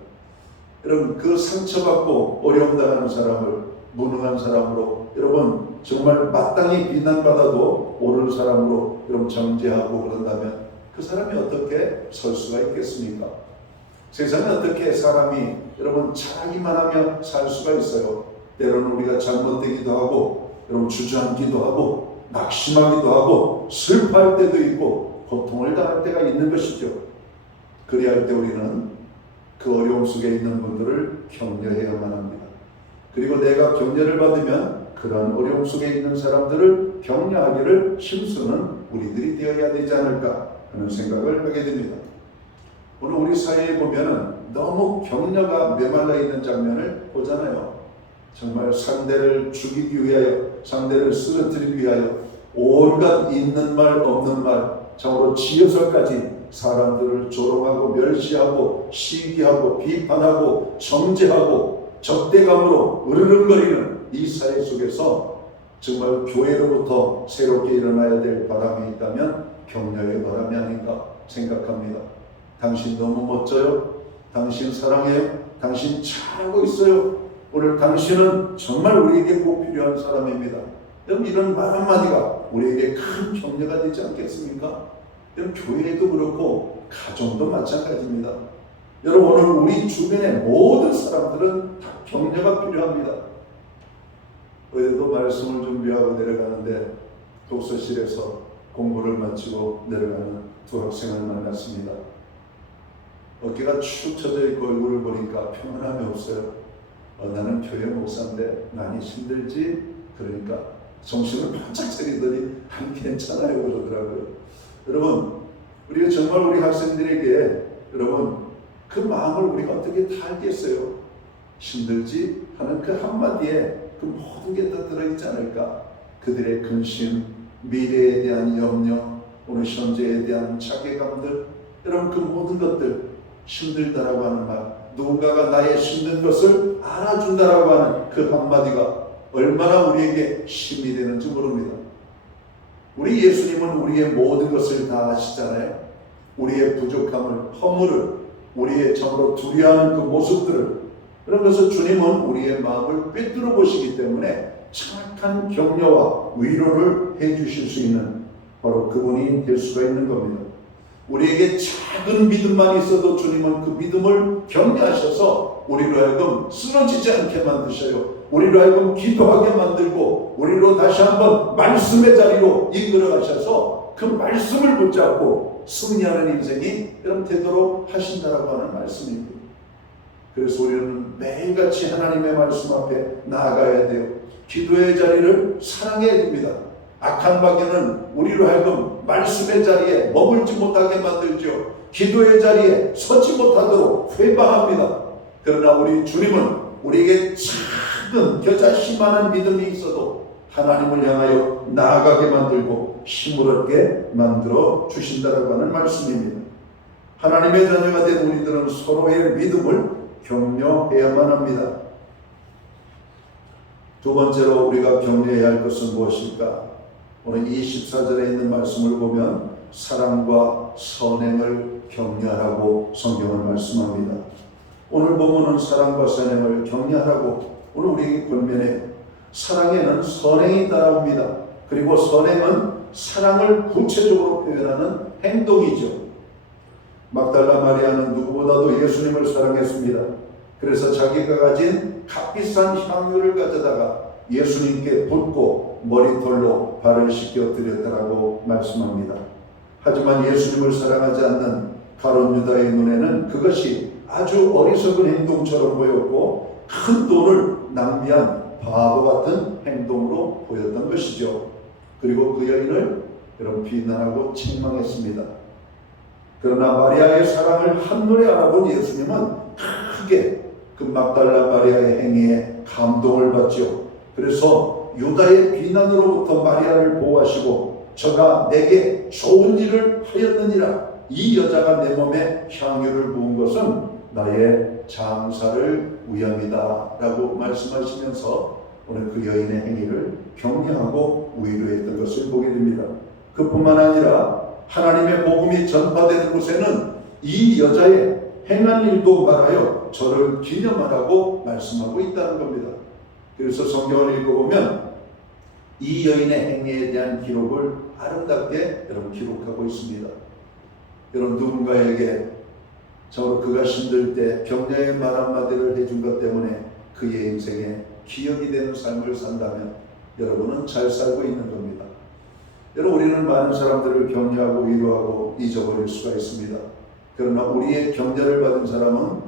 여러분 그 상처받고 어려움 당하는 사람을 무능한 사람으로, 여러분 정말 마땅히 비난받아도 옳은 사람으로 여러분 정죄하고 그런다면 그 사람이 어떻게 설 수가 있겠습니까? 세상에 어떻게 사람이 여러분 잘하기만 하며 살 수가 있어요? 때로는 우리가 잘못되기도 하고, 여러분 주저앉기도 하고, 낙심하기도 하고, 슬퍼할 때도 있고, 고통을 당할 때가 있는 것이죠. 그리할 때 우리는 그 어려움 속에 있는 분들을 격려해야만 합니다. 그리고 내가 격려를 받으면 그런 어려움 속에 있는 사람들을 격려하기를 힘쓰는 우리들이 되어야 되지 않을까 하는 생각을 하게 됩니다. 오늘 우리 사회에 보면은 너무 격려가 메말라 있는 장면을 보잖아요. 정말 상대를 죽이기 위하여, 상대를 쓰러뜨리기 위하여 온갖 있는 말 없는 말, 참으로 지어서까지 사람들을 조롱하고 멸시하고 시기하고 비판하고 정죄하고 적대감으로 으르렁거리는 이 사회 속에서 정말 교회로부터 새롭게 일어나야 될 바람이 있다면 격려의 바람이 아닌가 생각합니다. 당신 너무 멋져요. 당신 사랑해요. 당신 잘하고 있어요. 오늘 당신은 정말 우리에게 꼭 필요한 사람입니다. 여러분 이런 말 한마디가 우리에게 큰 격려가 되지 않겠습니까? 여러분 교회도 그렇고 가정도 마찬가지입니다. 여러분 오늘 우리 주변의 모든 사람들은 다 격려가 필요합니다. 어제도 말씀을 준비하고 내려가는데 독서실에서 공부를 마치고 내려가는 두 학생을 만났습니다. 어깨가 축 처져 있고 얼굴을 보니까 평안함이 없어요. 나는 교회 목사인데 많이 힘들지? 그러니까 정신을 바짝 차리더니 안 괜찮아요 그러더라고요. 여러분 우리가 정말 우리 학생들에게 여러분 그 마음을 우리가 어떻게 다 알겠어요? 힘들지? 하는 그 한마디에 그 모든 게 다 들어있지 않을까? 그들의 근심, 미래에 대한 염려, 오늘 현재에 대한 자괴감들, 여러분 그 모든 것들, 힘들다라고 하는 말, 누군가가 나의 힘든 것을 알아준다라고 하는 그 한마디가 얼마나 우리에게 힘이 되는지 모릅니다. 우리 예수님은 우리의 모든 것을 다 아시잖아요. 우리의 부족함을, 허물을, 우리의 참으로 두려워하는 그 모습들을, 그런 것을 주님은 우리의 마음을 꿰뚫어 보시기 때문에 정확한 격려와 위로를 해주실 수 있는 바로 그분이 될 수가 있는 겁니다. 우리에게 작은 믿음만 있어도 주님은 그 믿음을 격려하셔서 우리로 하여금 쓰러지지 않게 만드셔요. 우리로 하여금 기도하게 만들고 우리로 다시 한번 말씀의 자리로 이끌어 가셔서 그 말씀을 붙잡고 승리하는 인생이 여러분 되도록 하신다라고 하는 말씀입니다. 그래서 우리는 매일같이 하나님의 말씀 앞에 나아가야 돼요. 기도의 자리를 사랑해야 됩니다. 악한 마귀는 우리로 하여금 말씀의 자리에 머물지 못하게 만들죠. 기도의 자리에 서지 못하도록 회방합니다. 그러나 우리 주님은 우리에게 작은 겨자씨만한 믿음이 있어도 하나님을 향하여 나아가게 만들고 힘을 얻게 만들어 주신다라고 하는 말씀입니다. 하나님의 자녀가 된 우리들은 서로의 믿음을 격려해야만 합니다. 두 번째로 우리가 격려해야 할 것은 무엇일까? 오늘 24절에 있는 말씀을 보면 사랑과 선행을 격려하라고 성경은 말씀합니다. 오늘 본문은 사랑과 선행을 격려하라고 오늘 우리에게 권면해요. 사랑에는 선행이 따라옵니다. 그리고 선행은 사랑을 구체적으로 표현하는 행동이죠. 막달라 마리아는 누구보다도 예수님을 사랑했습니다. 그래서 자기가 가진 값비싼 향유를 가져다가 예수님께 붓고 머리털로 발을 씻겨 드렸다라고 말씀합니다. 하지만 예수님을 사랑하지 않는 가룟 유다의 눈에는 그것이 아주 어리석은 행동처럼 보였고 큰 돈을 낭비한 바보 같은 행동으로 보였던 것이죠. 그리고 그 여인을 여러분 비난하고 책망했습니다. 그러나 마리아의 사랑을 한눈에 알아본 예수님은 크게 그 막달라 마리아의 행위에 감동을 받죠. 그래서 유다의 비난으로부터 마리아를 보호하시고 저가 내게 좋은 일을 하였느니라. 이 여자가 내 몸에 향유를 부은 것은 나의 장사를 위함이다 라고 말씀하시면서 오늘 그 여인의 행위를 격려하고 위로했던 것을 보게 됩니다. 그뿐만 아니라 하나님의 복음이 전파되는 곳에는 이 여자의 행한 일도 말하여 저를 기념하라고 말씀하고 있다는 겁니다. 그래서 성경을 읽어보면 이 여인의 행위에 대한 기록을 아름답게 여러분 기록하고 있습니다. 여러분 누군가에게 저로 그가 힘들 때 격려의 말 한마디를 해준 것 때문에 그의 인생에 기억이 되는 삶을 산다면 여러분은 잘 살고 있는 겁니다. 여러분 우리는 많은 사람들을 격려하고 위로하고 잊어버릴 수가 있습니다. 그러나 우리의 격려를 받은 사람은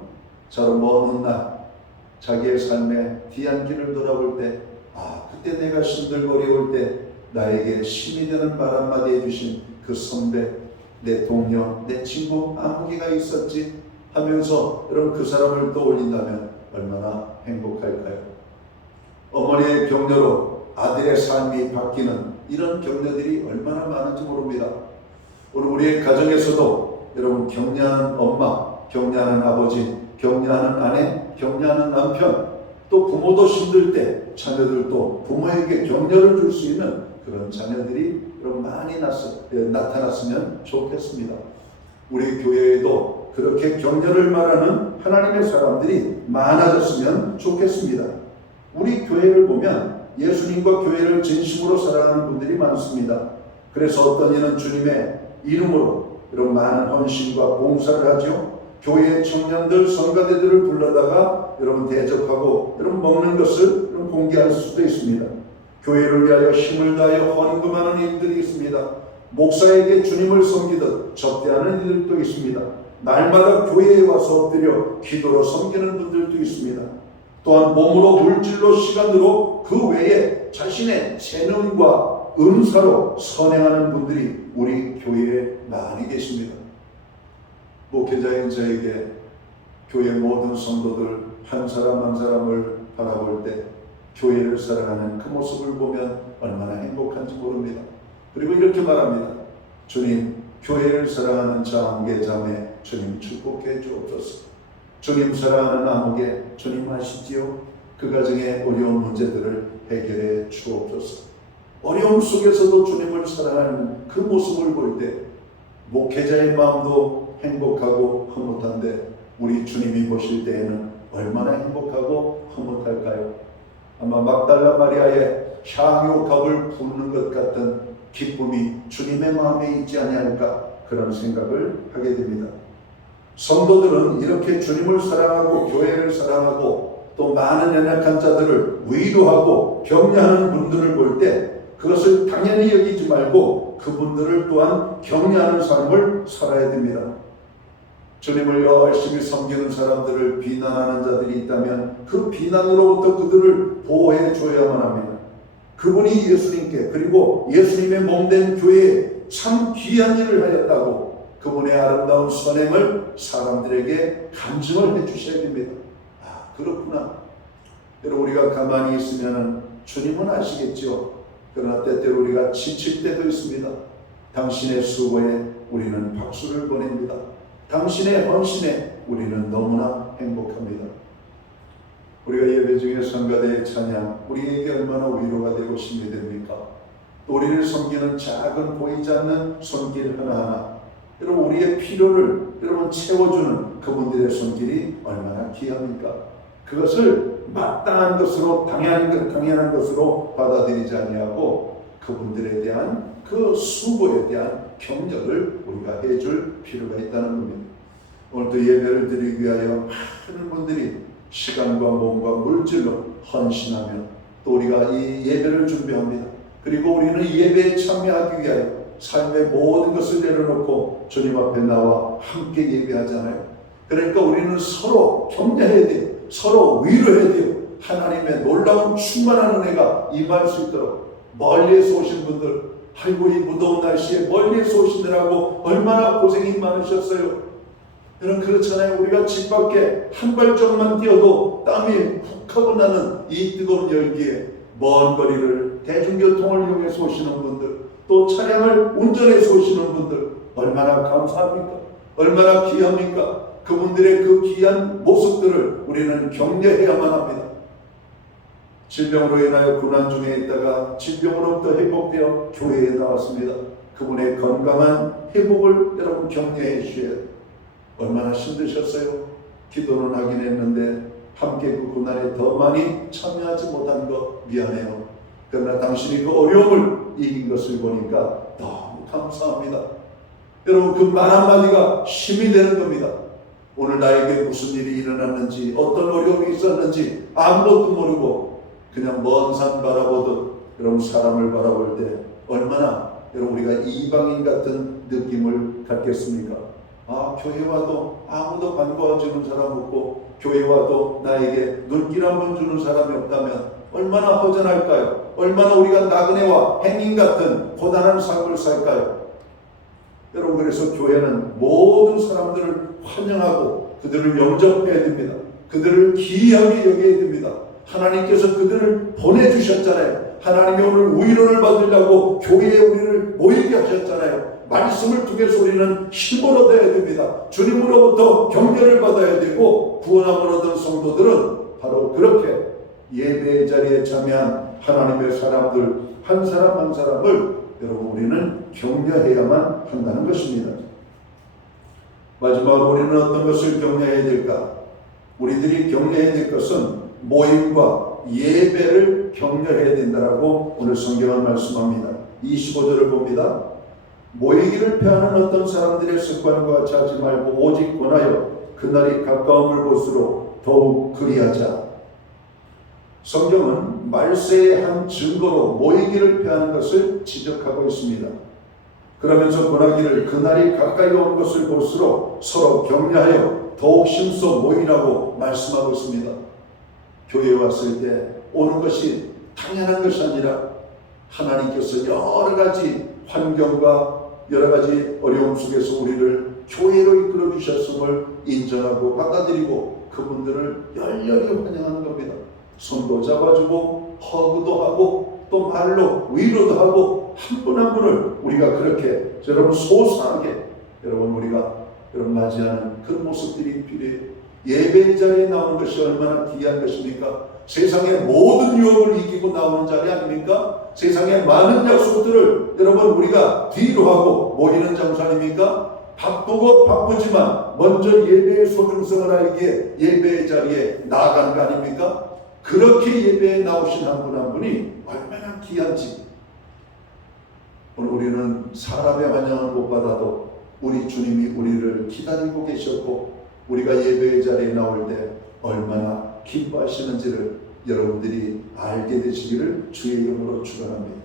저로 먼 훗날 자기의 삶의 뒤안길을 돌아볼 때 그때 내가 힘들고 어려울 때 나에게 힘이 되는 말 한마디 해주신 그 선배, 내 동료, 내 친구 아무개가 있었지 하면서 여러분 그 사람을 떠올린다면 얼마나 행복할까요? 어머니의 격려로 아들의 삶이 바뀌는 이런 격려들이 얼마나 많은지 모릅니다. 오늘 우리의 가정에서도 여러분 격려하는 엄마, 격려하는 아버지, 격려하는 아내, 격려하는 남편, 또 부모도 힘들 때 자녀들도 부모에게 격려를 줄 수 있는 그런 자녀들이 여러분 많이 나타났으면 좋겠습니다. 우리 교회에도 그렇게 격려를 말하는 하나님의 사람들이 많아졌으면 좋겠습니다. 우리 교회를 보면 예수님과 교회를 진심으로 사랑하는 분들이 많습니다. 그래서 어떤 이는 주님의 이름으로 여러분 많은 헌신과 봉사를 하죠. 교회 청년들, 성가대들을 불러다가 여러분 대접하고 여러분 먹는 것을 여러분 공개할 수도 있습니다. 교회를 위하여 힘을 다하여 헌금하는 일들이 있습니다. 목사에게 주님을 섬기듯 접대하는 이들도 있습니다. 날마다 교회에 와서 엎드려 기도로 섬기는 분들도 있습니다. 또한 몸으로 물질로 시간으로 그 외에 자신의 재능과 은사로 선행하는 분들이 우리 교회에 많이 계십니다. 목회자인 저에게 교회 모든 성도들 한 사람 한 사람을 바라볼 때 교회를 사랑하는 그 모습을 보면 얼마나 행복한지 모릅니다. 그리고 이렇게 말합니다. 주님, 교회를 사랑하는 자아무개 자매 주님 축복해 주옵소서. 주님 사랑하는 아무개 주님 아시지요? 그 가정의 어려운 문제들을 해결해 주옵소서. 어려움 속에서도 주님을 사랑하는 그 모습을 볼 때 목회자의 마음도 행복하고 흐뭇한데 우리 주님이 보실 때에는 얼마나 행복하고 흐뭇할까요? 아마 막달라 마리아의 향유갑을 부는 것 같은 기쁨이 주님의 마음에 있지 아니할까 그런 생각을 하게 됩니다. 성도들은 이렇게 주님을 사랑하고 교회를 사랑하고 또 많은 연약한 자들을 위로하고 격려하는 분들을 볼 때 그것을 당연히 여기지 말고 그분들을 또한 격려하는 삶을 살아야 됩니다. 주님을 열심히 섬기는 사람들을 비난하는 자들이 있다면 그 비난으로부터 그들을 보호해 줘야만 합니다. 그분이 예수님께 그리고 예수님의 몸된 교회에 참 귀한 일을 하였다고 그분의 아름다운 선행을 사람들에게 간증을 해 주셔야 됩니다. 그렇구나. 여러분 우리가 가만히 있으면 주님은 아시겠죠. 그러나 때때로 우리가 지칠 때도 있습니다. 당신의 수고에 우리는 박수를 보냅니다. 당신의 헌신에 우리는 너무나 행복합니다. 우리가 예배 중에 성가대의 찬양 우리에게 얼마나 위로가 되고 힘이 됩니까? 또 우리를 섬기는 작은 보이지 않는 손길 하나하나 여러분 우리의 필요를 여러분 채워주는 그분들의 손길이 얼마나 귀합니까? 그것을 마땅한 것으로 당연한 것으로 받아들이지 아니하고 그분들에 대한 그 수고에 대한 격려를 우리가 해줄 필요가 있다는 겁니다. 오늘도 예배를 드리기 위하여 많은 분들이 시간과 몸과 물질로 헌신하며 또 우리가 이 예배를 준비합니다. 그리고 우리는 예배에 참여하기 위하여 삶의 모든 것을 내려놓고 주님 앞에 나와 함께 예배하잖아요. 그러니까 우리는 서로 격려해야 돼요. 서로 위로해야 돼요. 하나님의 놀라운 충만한 은혜가 임할 수 있도록 멀리에서 오신 분들 아이고 이 무더운 날씨에 멀리에서 오시느라고 얼마나 고생이 많으셨어요. 여러분 그렇잖아요. 우리가 집 밖에 한 발짝만 뛰어도 땀이 훅 하고 나는 이 뜨거운 열기에 먼 거리를 대중교통을 이용해서 오시는 분들 또 차량을 운전해서 오시는 분들 얼마나 감사합니까? 얼마나 귀합니까? 그분들의 그 귀한 모습들을 우리는 격려해야만 합니다. 질병으로 인하여 고난 중에 있다가 질병으로부터 회복되어 교회에 나왔습니다. 그분의 건강한 회복을 여러분 격려해 주셔야 돼요. 얼마나 힘드셨어요? 기도는 하긴 했는데 함께 그 고난에 더 많이 참여하지 못한 것 미안해요. 그러나 당신이 그 어려움을 이긴 것을 보니까 너무 감사합니다. 여러분, 그 말 한마디가 힘이 되는 겁니다. 오늘 나에게 무슨 일이 일어났는지, 어떤 어려움이 있었는지 아무것도 모르고 그냥 먼 산 바라보듯 여러분 사람을 바라볼 때 얼마나 여러분 우리가 이방인 같은 느낌을 갖겠습니까? 교회 와도 아무도 반가워주는 사람 없고 교회 와도 나에게 눈길 한번 주는 사람이 없다면 얼마나 허전할까요? 얼마나 우리가 나그네와 행인 같은 고단한 삶을 살까요? 여러분, 그래서 교회는 모든 사람들을 환영하고 그들을 영접해야 됩니다. 그들을 기이하게 여겨야 됩니다. 하나님께서 그들을 보내주셨잖아요. 하나님이 오늘 위로를 받으려고 교회에 우리를 모이게 하셨잖아요. 말씀을 통해서 우리는 힘을 얻어야 됩니다. 주님으로부터 격려를 받아야 되고 구원함을 얻은 성도들은 바로 그렇게 예배의 자리에 참여한 하나님의 사람들 한 사람 한 사람을 여러분 우리는 격려해야만 한다는 것입니다. 마지막으로 우리는 어떤 것을 격려해야 될까? 우리들이 격려해야 될 것은 모임과 예배를 격려해야 된다라고 오늘 성경은 말씀합니다. 25절을 봅니다. 모이기를 피하는 어떤 사람들의 습관과 같이 하지 말고 오직 권하여 그날이 가까움을 볼수록 더욱 그리하자. 성경은 말세의 한 증거로 모이기를 피하는 것을 지적하고 있습니다. 그러면서 권하기를 그날이 가까이 온 것을 볼수록 서로 격려하여 더욱 힘써 모이라고 말씀하고 있습니다. 교회에 왔을 때 오는 것이 당연한 것이 아니라 하나님께서 여러 가지 환경과 여러 가지 어려움 속에서 우리를 교회로 이끌어 주셨음을 인정하고 받아들이고 그분들을 열렬히 환영하는 겁니다. 손도 잡아주고 허그도 하고 또 말로 위로도 하고 한 분 한 분을 우리가 그렇게 여러분 소소하게 여러분 우리가 여러분 맞이하는 그런 모습들이 필요해요. 예배의 자리에 나오는 것이 얼마나 귀한 것입니까? 세상의 모든 유혹을 이기고 나오는 자리 아닙니까? 세상의 많은 약속들을 여러분 우리가 뒤로 하고 모이는 장소 아닙니까? 바쁘고 바쁘지만 먼저 예배의 소중성을 알기에 예배의 자리에 나아가는 거 아닙니까? 그렇게 예배에 나오신 한 분 한 분이 얼마나 귀한지. 오늘 우리는 사람의 환영을 못 받아도 우리 주님이 우리를 기다리고 계셨고 우리가 예배의 자리에 나올 때 얼마나 기뻐하시는지를 여러분들이 알게 되시기를 주의 이름으로 축원합니다.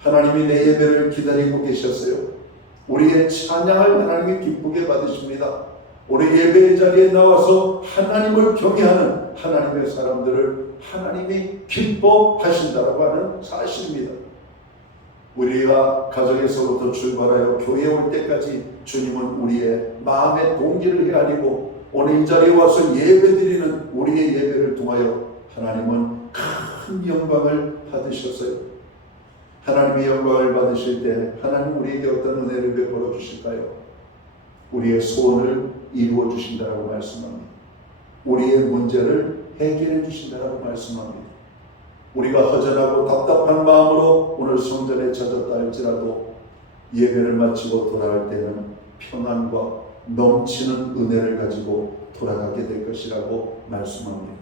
하나님이 내 예배를 기다리고 계셨어요. 우리의 찬양을 하나님이 기쁘게 받으십니다. 우리 예배의 자리에 나와서 하나님을 경외하는 하나님의 사람들을 하나님이 기뻐하신다고 하는 사실입니다. 우리가 가정에서부터 출발하여 교회에 올 때까지 주님은 우리의 마음의 동기를 헤아리고 오늘 이 자리에 와서 예배드리는 우리의 예배를 통하여 하나님은 큰 영광을 받으셨어요. 하나님의 영광을 받으실 때 하나님 우리에게 어떤 은혜를 베풀어 주실까요? 우리의 소원을 이루어 주신다라고 말씀합니다. 우리의 문제를 해결해 주신다라고 말씀합니다. 우리가 허전하고 답답한 마음으로 오늘 성전에 찾았다 할지라도 예배를 마치고 돌아갈 때는 평안과 넘치는 은혜를 가지고 돌아가게 될 것이라고 말씀합니다.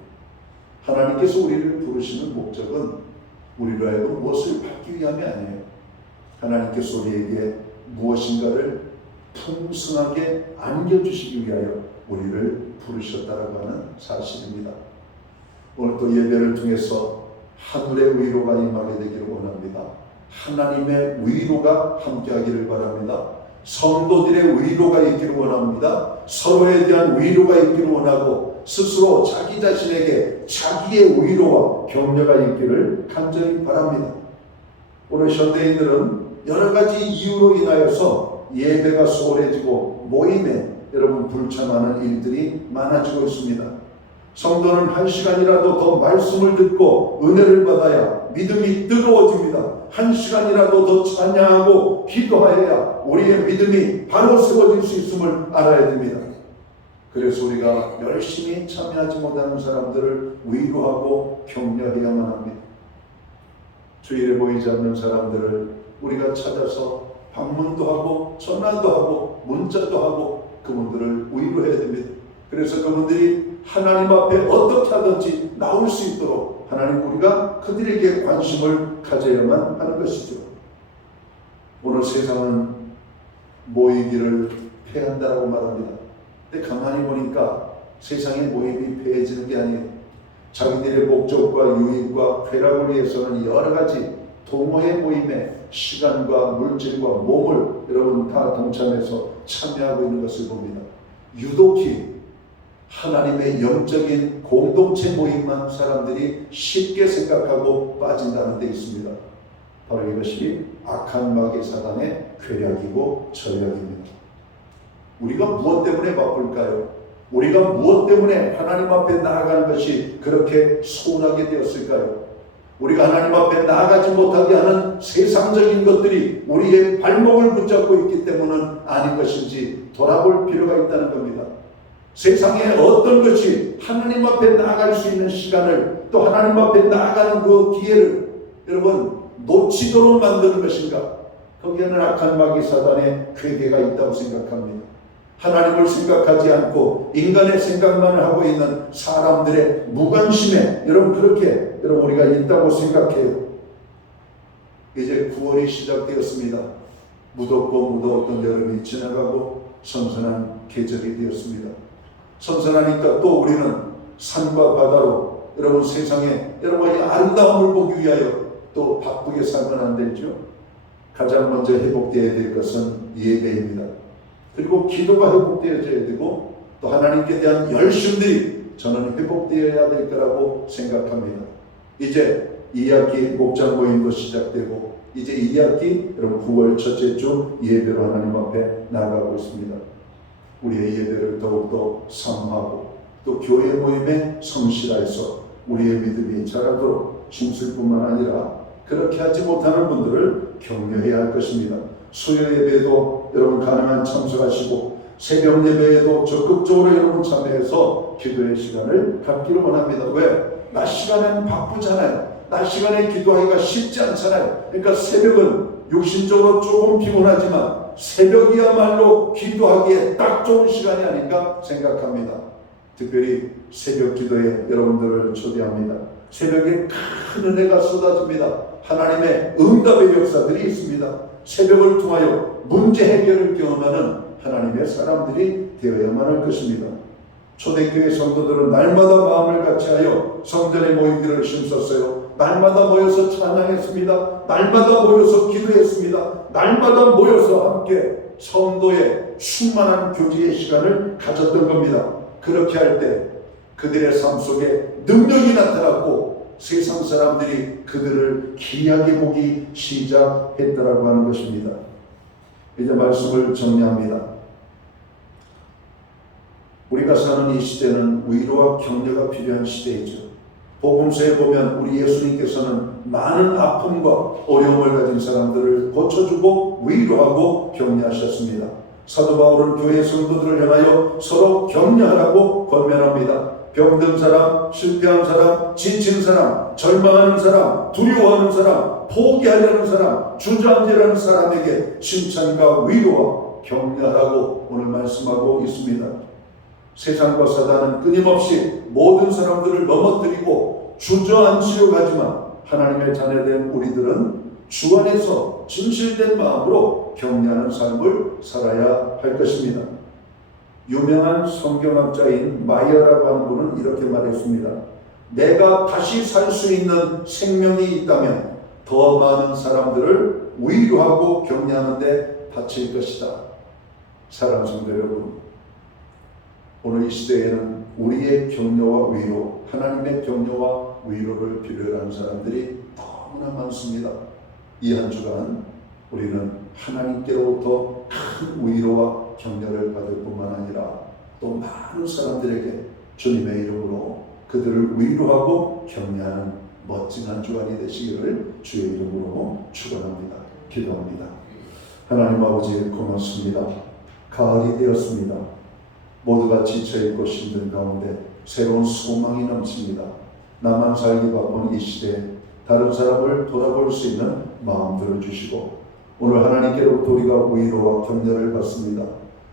하나님께서 우리를 부르시는 목적은 우리로 하여금 무엇을 받기 위함이 아니에요. 하나님께서 우리에게 무엇인가를 풍성하게 안겨주시기 위하여 우리를 부르셨다라고 하는 사실입니다. 오늘 또 예배를 통해서 하늘의 위로가 임하게 되기를 원합니다. 하나님의 위로가 함께하기를 바랍니다. 성도들의 위로가 있기를 원합니다. 서로에 대한 위로가 있기를 원하고 스스로 자기 자신에게 자기의 위로와 격려가 있기를 간절히 바랍니다. 오늘 현대인들은 여러 가지 이유로 인하여서 예배가 소홀해지고 모임에 여러분 불참하는 일들이 많아지고 있습니다. 성도는 한 시간이라도 더 말씀을 듣고 은혜를 받아야 믿음이 뜨거워집니다. 한 시간이라도 더 찬양하고 기도하여야 우리의 믿음이 바로 세워질 수 있음을 알아야 됩니다. 그래서 우리가 열심히 참여하지 못하는 사람들을 위로하고 격려해야만 합니다. 주일에 보이지 않는 사람들을 우리가 찾아서 방문도 하고 전화도 하고 문자도 하고 그분들을 위로해야 됩니다. 그래서 그분들이 하나님 앞에 어떻게 하든지 나올 수 있도록 하나님 우리가 그들에게 관심을 가져야만 하는 것이죠. 오늘 세상은 모이기를 폐한다라고 말합니다. 근데 가만히 보니까 세상의 모임이 폐해지는 게 아니에요. 자기들의 목적과 유익과 쾌락을 위해서는 여러 가지 동호회 모임에 시간과 물질과 몸을 여러분 다 동참해서 참여하고 있는 것을 봅니다. 유독히 하나님의 영적인 공동체 모임만 사람들이 쉽게 생각하고 빠진다는 데 있습니다. 바로 이것이 악한 마귀 사단의 괴략이고 전략입니다. 우리가 무엇 때문에 바쁠까요? 우리가 무엇 때문에 하나님 앞에 나아가는 것이 그렇게 소원하게 되었을까요? 우리가 하나님 앞에 나아가지 못하게 하는 세상적인 것들이 우리의 발목을 붙잡고 있기 때문은 아닌 것인지 돌아볼 필요가 있다는 겁니다. 세상에 어떤 것이 하나님 앞에 나아갈 수 있는 시간을 또 하나님 앞에 나아가는 그 기회를 여러분 놓치도록 만드는 것인가? 거기에는 악한 마귀 사단의 괴계가 있다고 생각합니다. 하나님을 생각하지 않고 인간의 생각만을 하고 있는 사람들의 무관심에 여러분 그렇게 여러분 우리가 있다고 생각해요. 이제 9월이 시작되었습니다. 무덥고 무더웠던 여름이 지나가고 선선한 계절이 되었습니다. 선선하니까 또 우리는 산과 바다로 여러분 세상에 여러분의 아름다움을 보기 위하여 또 바쁘게 살면 안 되죠. 가장 먼저 회복되어야 될 것은 예배입니다. 그리고 기도가 회복되어져야 되고 또 하나님께 대한 열심들이 저는 회복되어야 될 거라고 생각합니다. 이제 2학기 목장 모임도 시작되고 이제 2학기 여러분 9월 첫째 주 예배로 하나님 앞에 나아가고 있습니다. 우리의 예배를 더욱더 사모하고 또 교회 모임에 성실해서 우리의 믿음이 자라도록 심술뿐만 아니라 그렇게 하지 못하는 분들을 격려해야 할 것입니다. 수요 예배에도 여러분 가능한 참석하시고 새벽 예배에도 적극적으로 여러분 참여해서 기도의 시간을 갖기를 원합니다. 왜? 낮 시간에는 바쁘잖아요. 낮 시간에 기도하기가 쉽지 않잖아요. 그러니까 새벽은 육신적으로 조금 피곤하지만 새벽이야말로 기도하기에 딱 좋은 시간이 아닌가 생각합니다. 특별히 새벽 기도에 여러분들을 초대합니다. 새벽에 큰 은혜가 쏟아집니다. 하나님의 응답의 역사들이 있습니다. 새벽을 통하여 문제 해결을 경험하는 하나님의 사람들이 되어야만 할 것입니다. 초대교회 성도들은 날마다 마음을 같이하여 성전에 모이기를 힘썼어요. 날마다 모여서 찬양했습니다. 날마다 모여서 기도했습니다. 날마다 모여서 함께 성도의 충만한 교제의 시간을 가졌던 겁니다. 그렇게 할 때 그들의 삶 속에 능력이 나타났고 세상 사람들이 그들을 귀하게 보기 시작했더라고 하는 것입니다. 이제 말씀을 정리합니다. 우리가 사는 이 시대는 위로와 격려가 필요한 시대이죠. 복음서에 보면 우리 예수님께서는 많은 아픔과 어려움을 가진 사람들을 고쳐주고 위로하고 격려하셨습니다. 사도 바울은 교회 성도들을 향하여 서로 격려하라고 권면합니다. 병든 사람, 실패한 사람, 지친 사람, 절망하는 사람, 두려워하는 사람, 포기하려는 사람, 주저앉으려는 사람에게 칭찬과 위로와 격려하라고 오늘 말씀하고 있습니다. 세상과 사단은 끊임없이 모든 사람들을 넘어뜨리고 주저앉으려고 하지만 하나님의 자녀된 우리들은 주 안에서 진실된 마음으로 격려하는 삶을 살아야 할 것입니다. 유명한 성경학자인 마이어라고 하는 분은 이렇게 말했습니다. 내가 다시 살 수 있는 생명이 있다면 더 많은 사람들을 위로하고 격려하는 데 바칠 것이다. 사랑하는 성도 여러분, 오늘 이 시대에는 우리의 격려와 위로, 하나님의 격려와 위로를 필요로 하는 사람들이 너무나 많습니다. 이 한 주간 우리는 하나님께로부터 큰 위로와 격려를 받을 뿐만 아니라 또 많은 사람들에게 주님의 이름으로 그들을 위로하고 격려하는 멋진 한 주간이 되시기를 주의 이름으로 축원합니다. 기도합니다. 하나님 아버지 고맙습니다. 가을이 되었습니다. 모두가 지쳐있고 힘든 가운데 새로운 소망이 넘칩니다. 나만 살기 바쁜 이 시대에 다른 사람을 돌아볼 수 있는 마음들을 주시고 오늘 하나님께로부터 우리가 위로와 격려를 받습니다.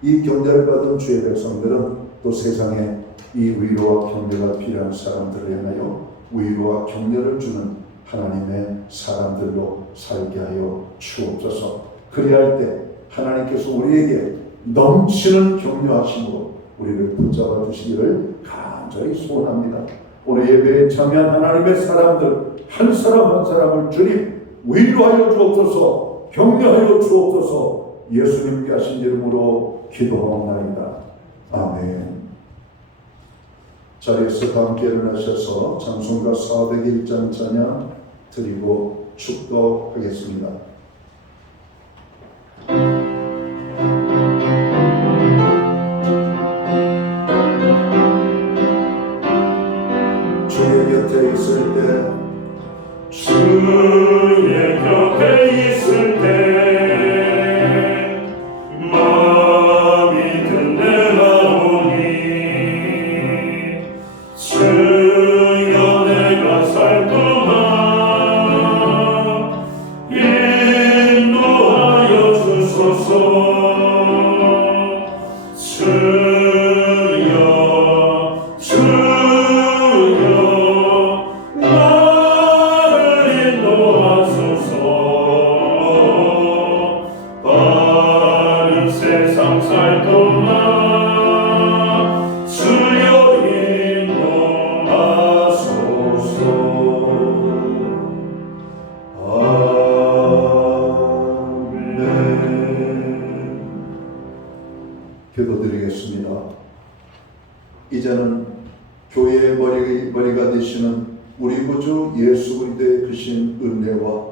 이 격려를 받은 주의 백성들은 또 세상에 이 위로와 격려가 필요한 사람들을 향하여 위로와 격려를 주는 하나님의 사람들로 살게 하여 주옵소서. 그리할 때 하나님께서 우리에게 넘치는 격려하심으로 우리를 붙잡아 주시기를 간절히 소원합니다. 오늘 예배에 참여한 하나님의 사람들 한 사람 한 사람을 주님 위로하여 주옵소서, 격려하여 주옵소서. 예수님께 하신 이름으로 기도하옵나이다. 아멘. 자리에서 다 함께 일어나셔서 찬송가 401장 찬양 드리고 축도하겠습니다. 주의 곁에 있을 때 주의 곁에 있을 때 마음이 든든하오니 주여 내가 살 동안 인도하여 주소서. 세상 살 동안 주여 인도하소서. 아멘. 기도드리겠습니다. 이제는 교회의 머리가 되시는 우리 구주 예수 그리스도의 크신 은혜와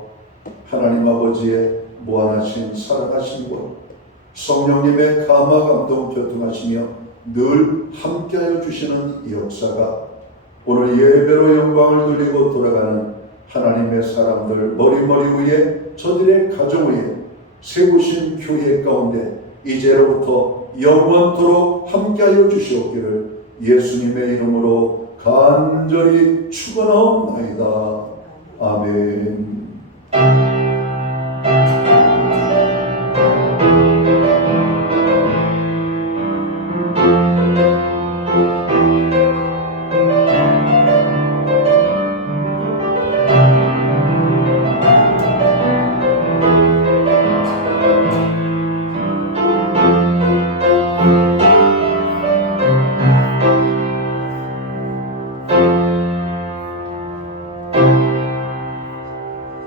하나님 아버지의 무한하신 사랑하심과 성령님의 감화 감동 교통하시며 늘 함께하여 주시는 이 역사가 오늘 예배로 영광을 돌리고 돌아가는 하나님의 사람들 머리 위에 저들의 가정 위에 세우신 교회 가운데 이제로부터 영원토록 함께하여 주시옵기를 예수님의 이름으로 간절히 축원하옵나이다. 아멘.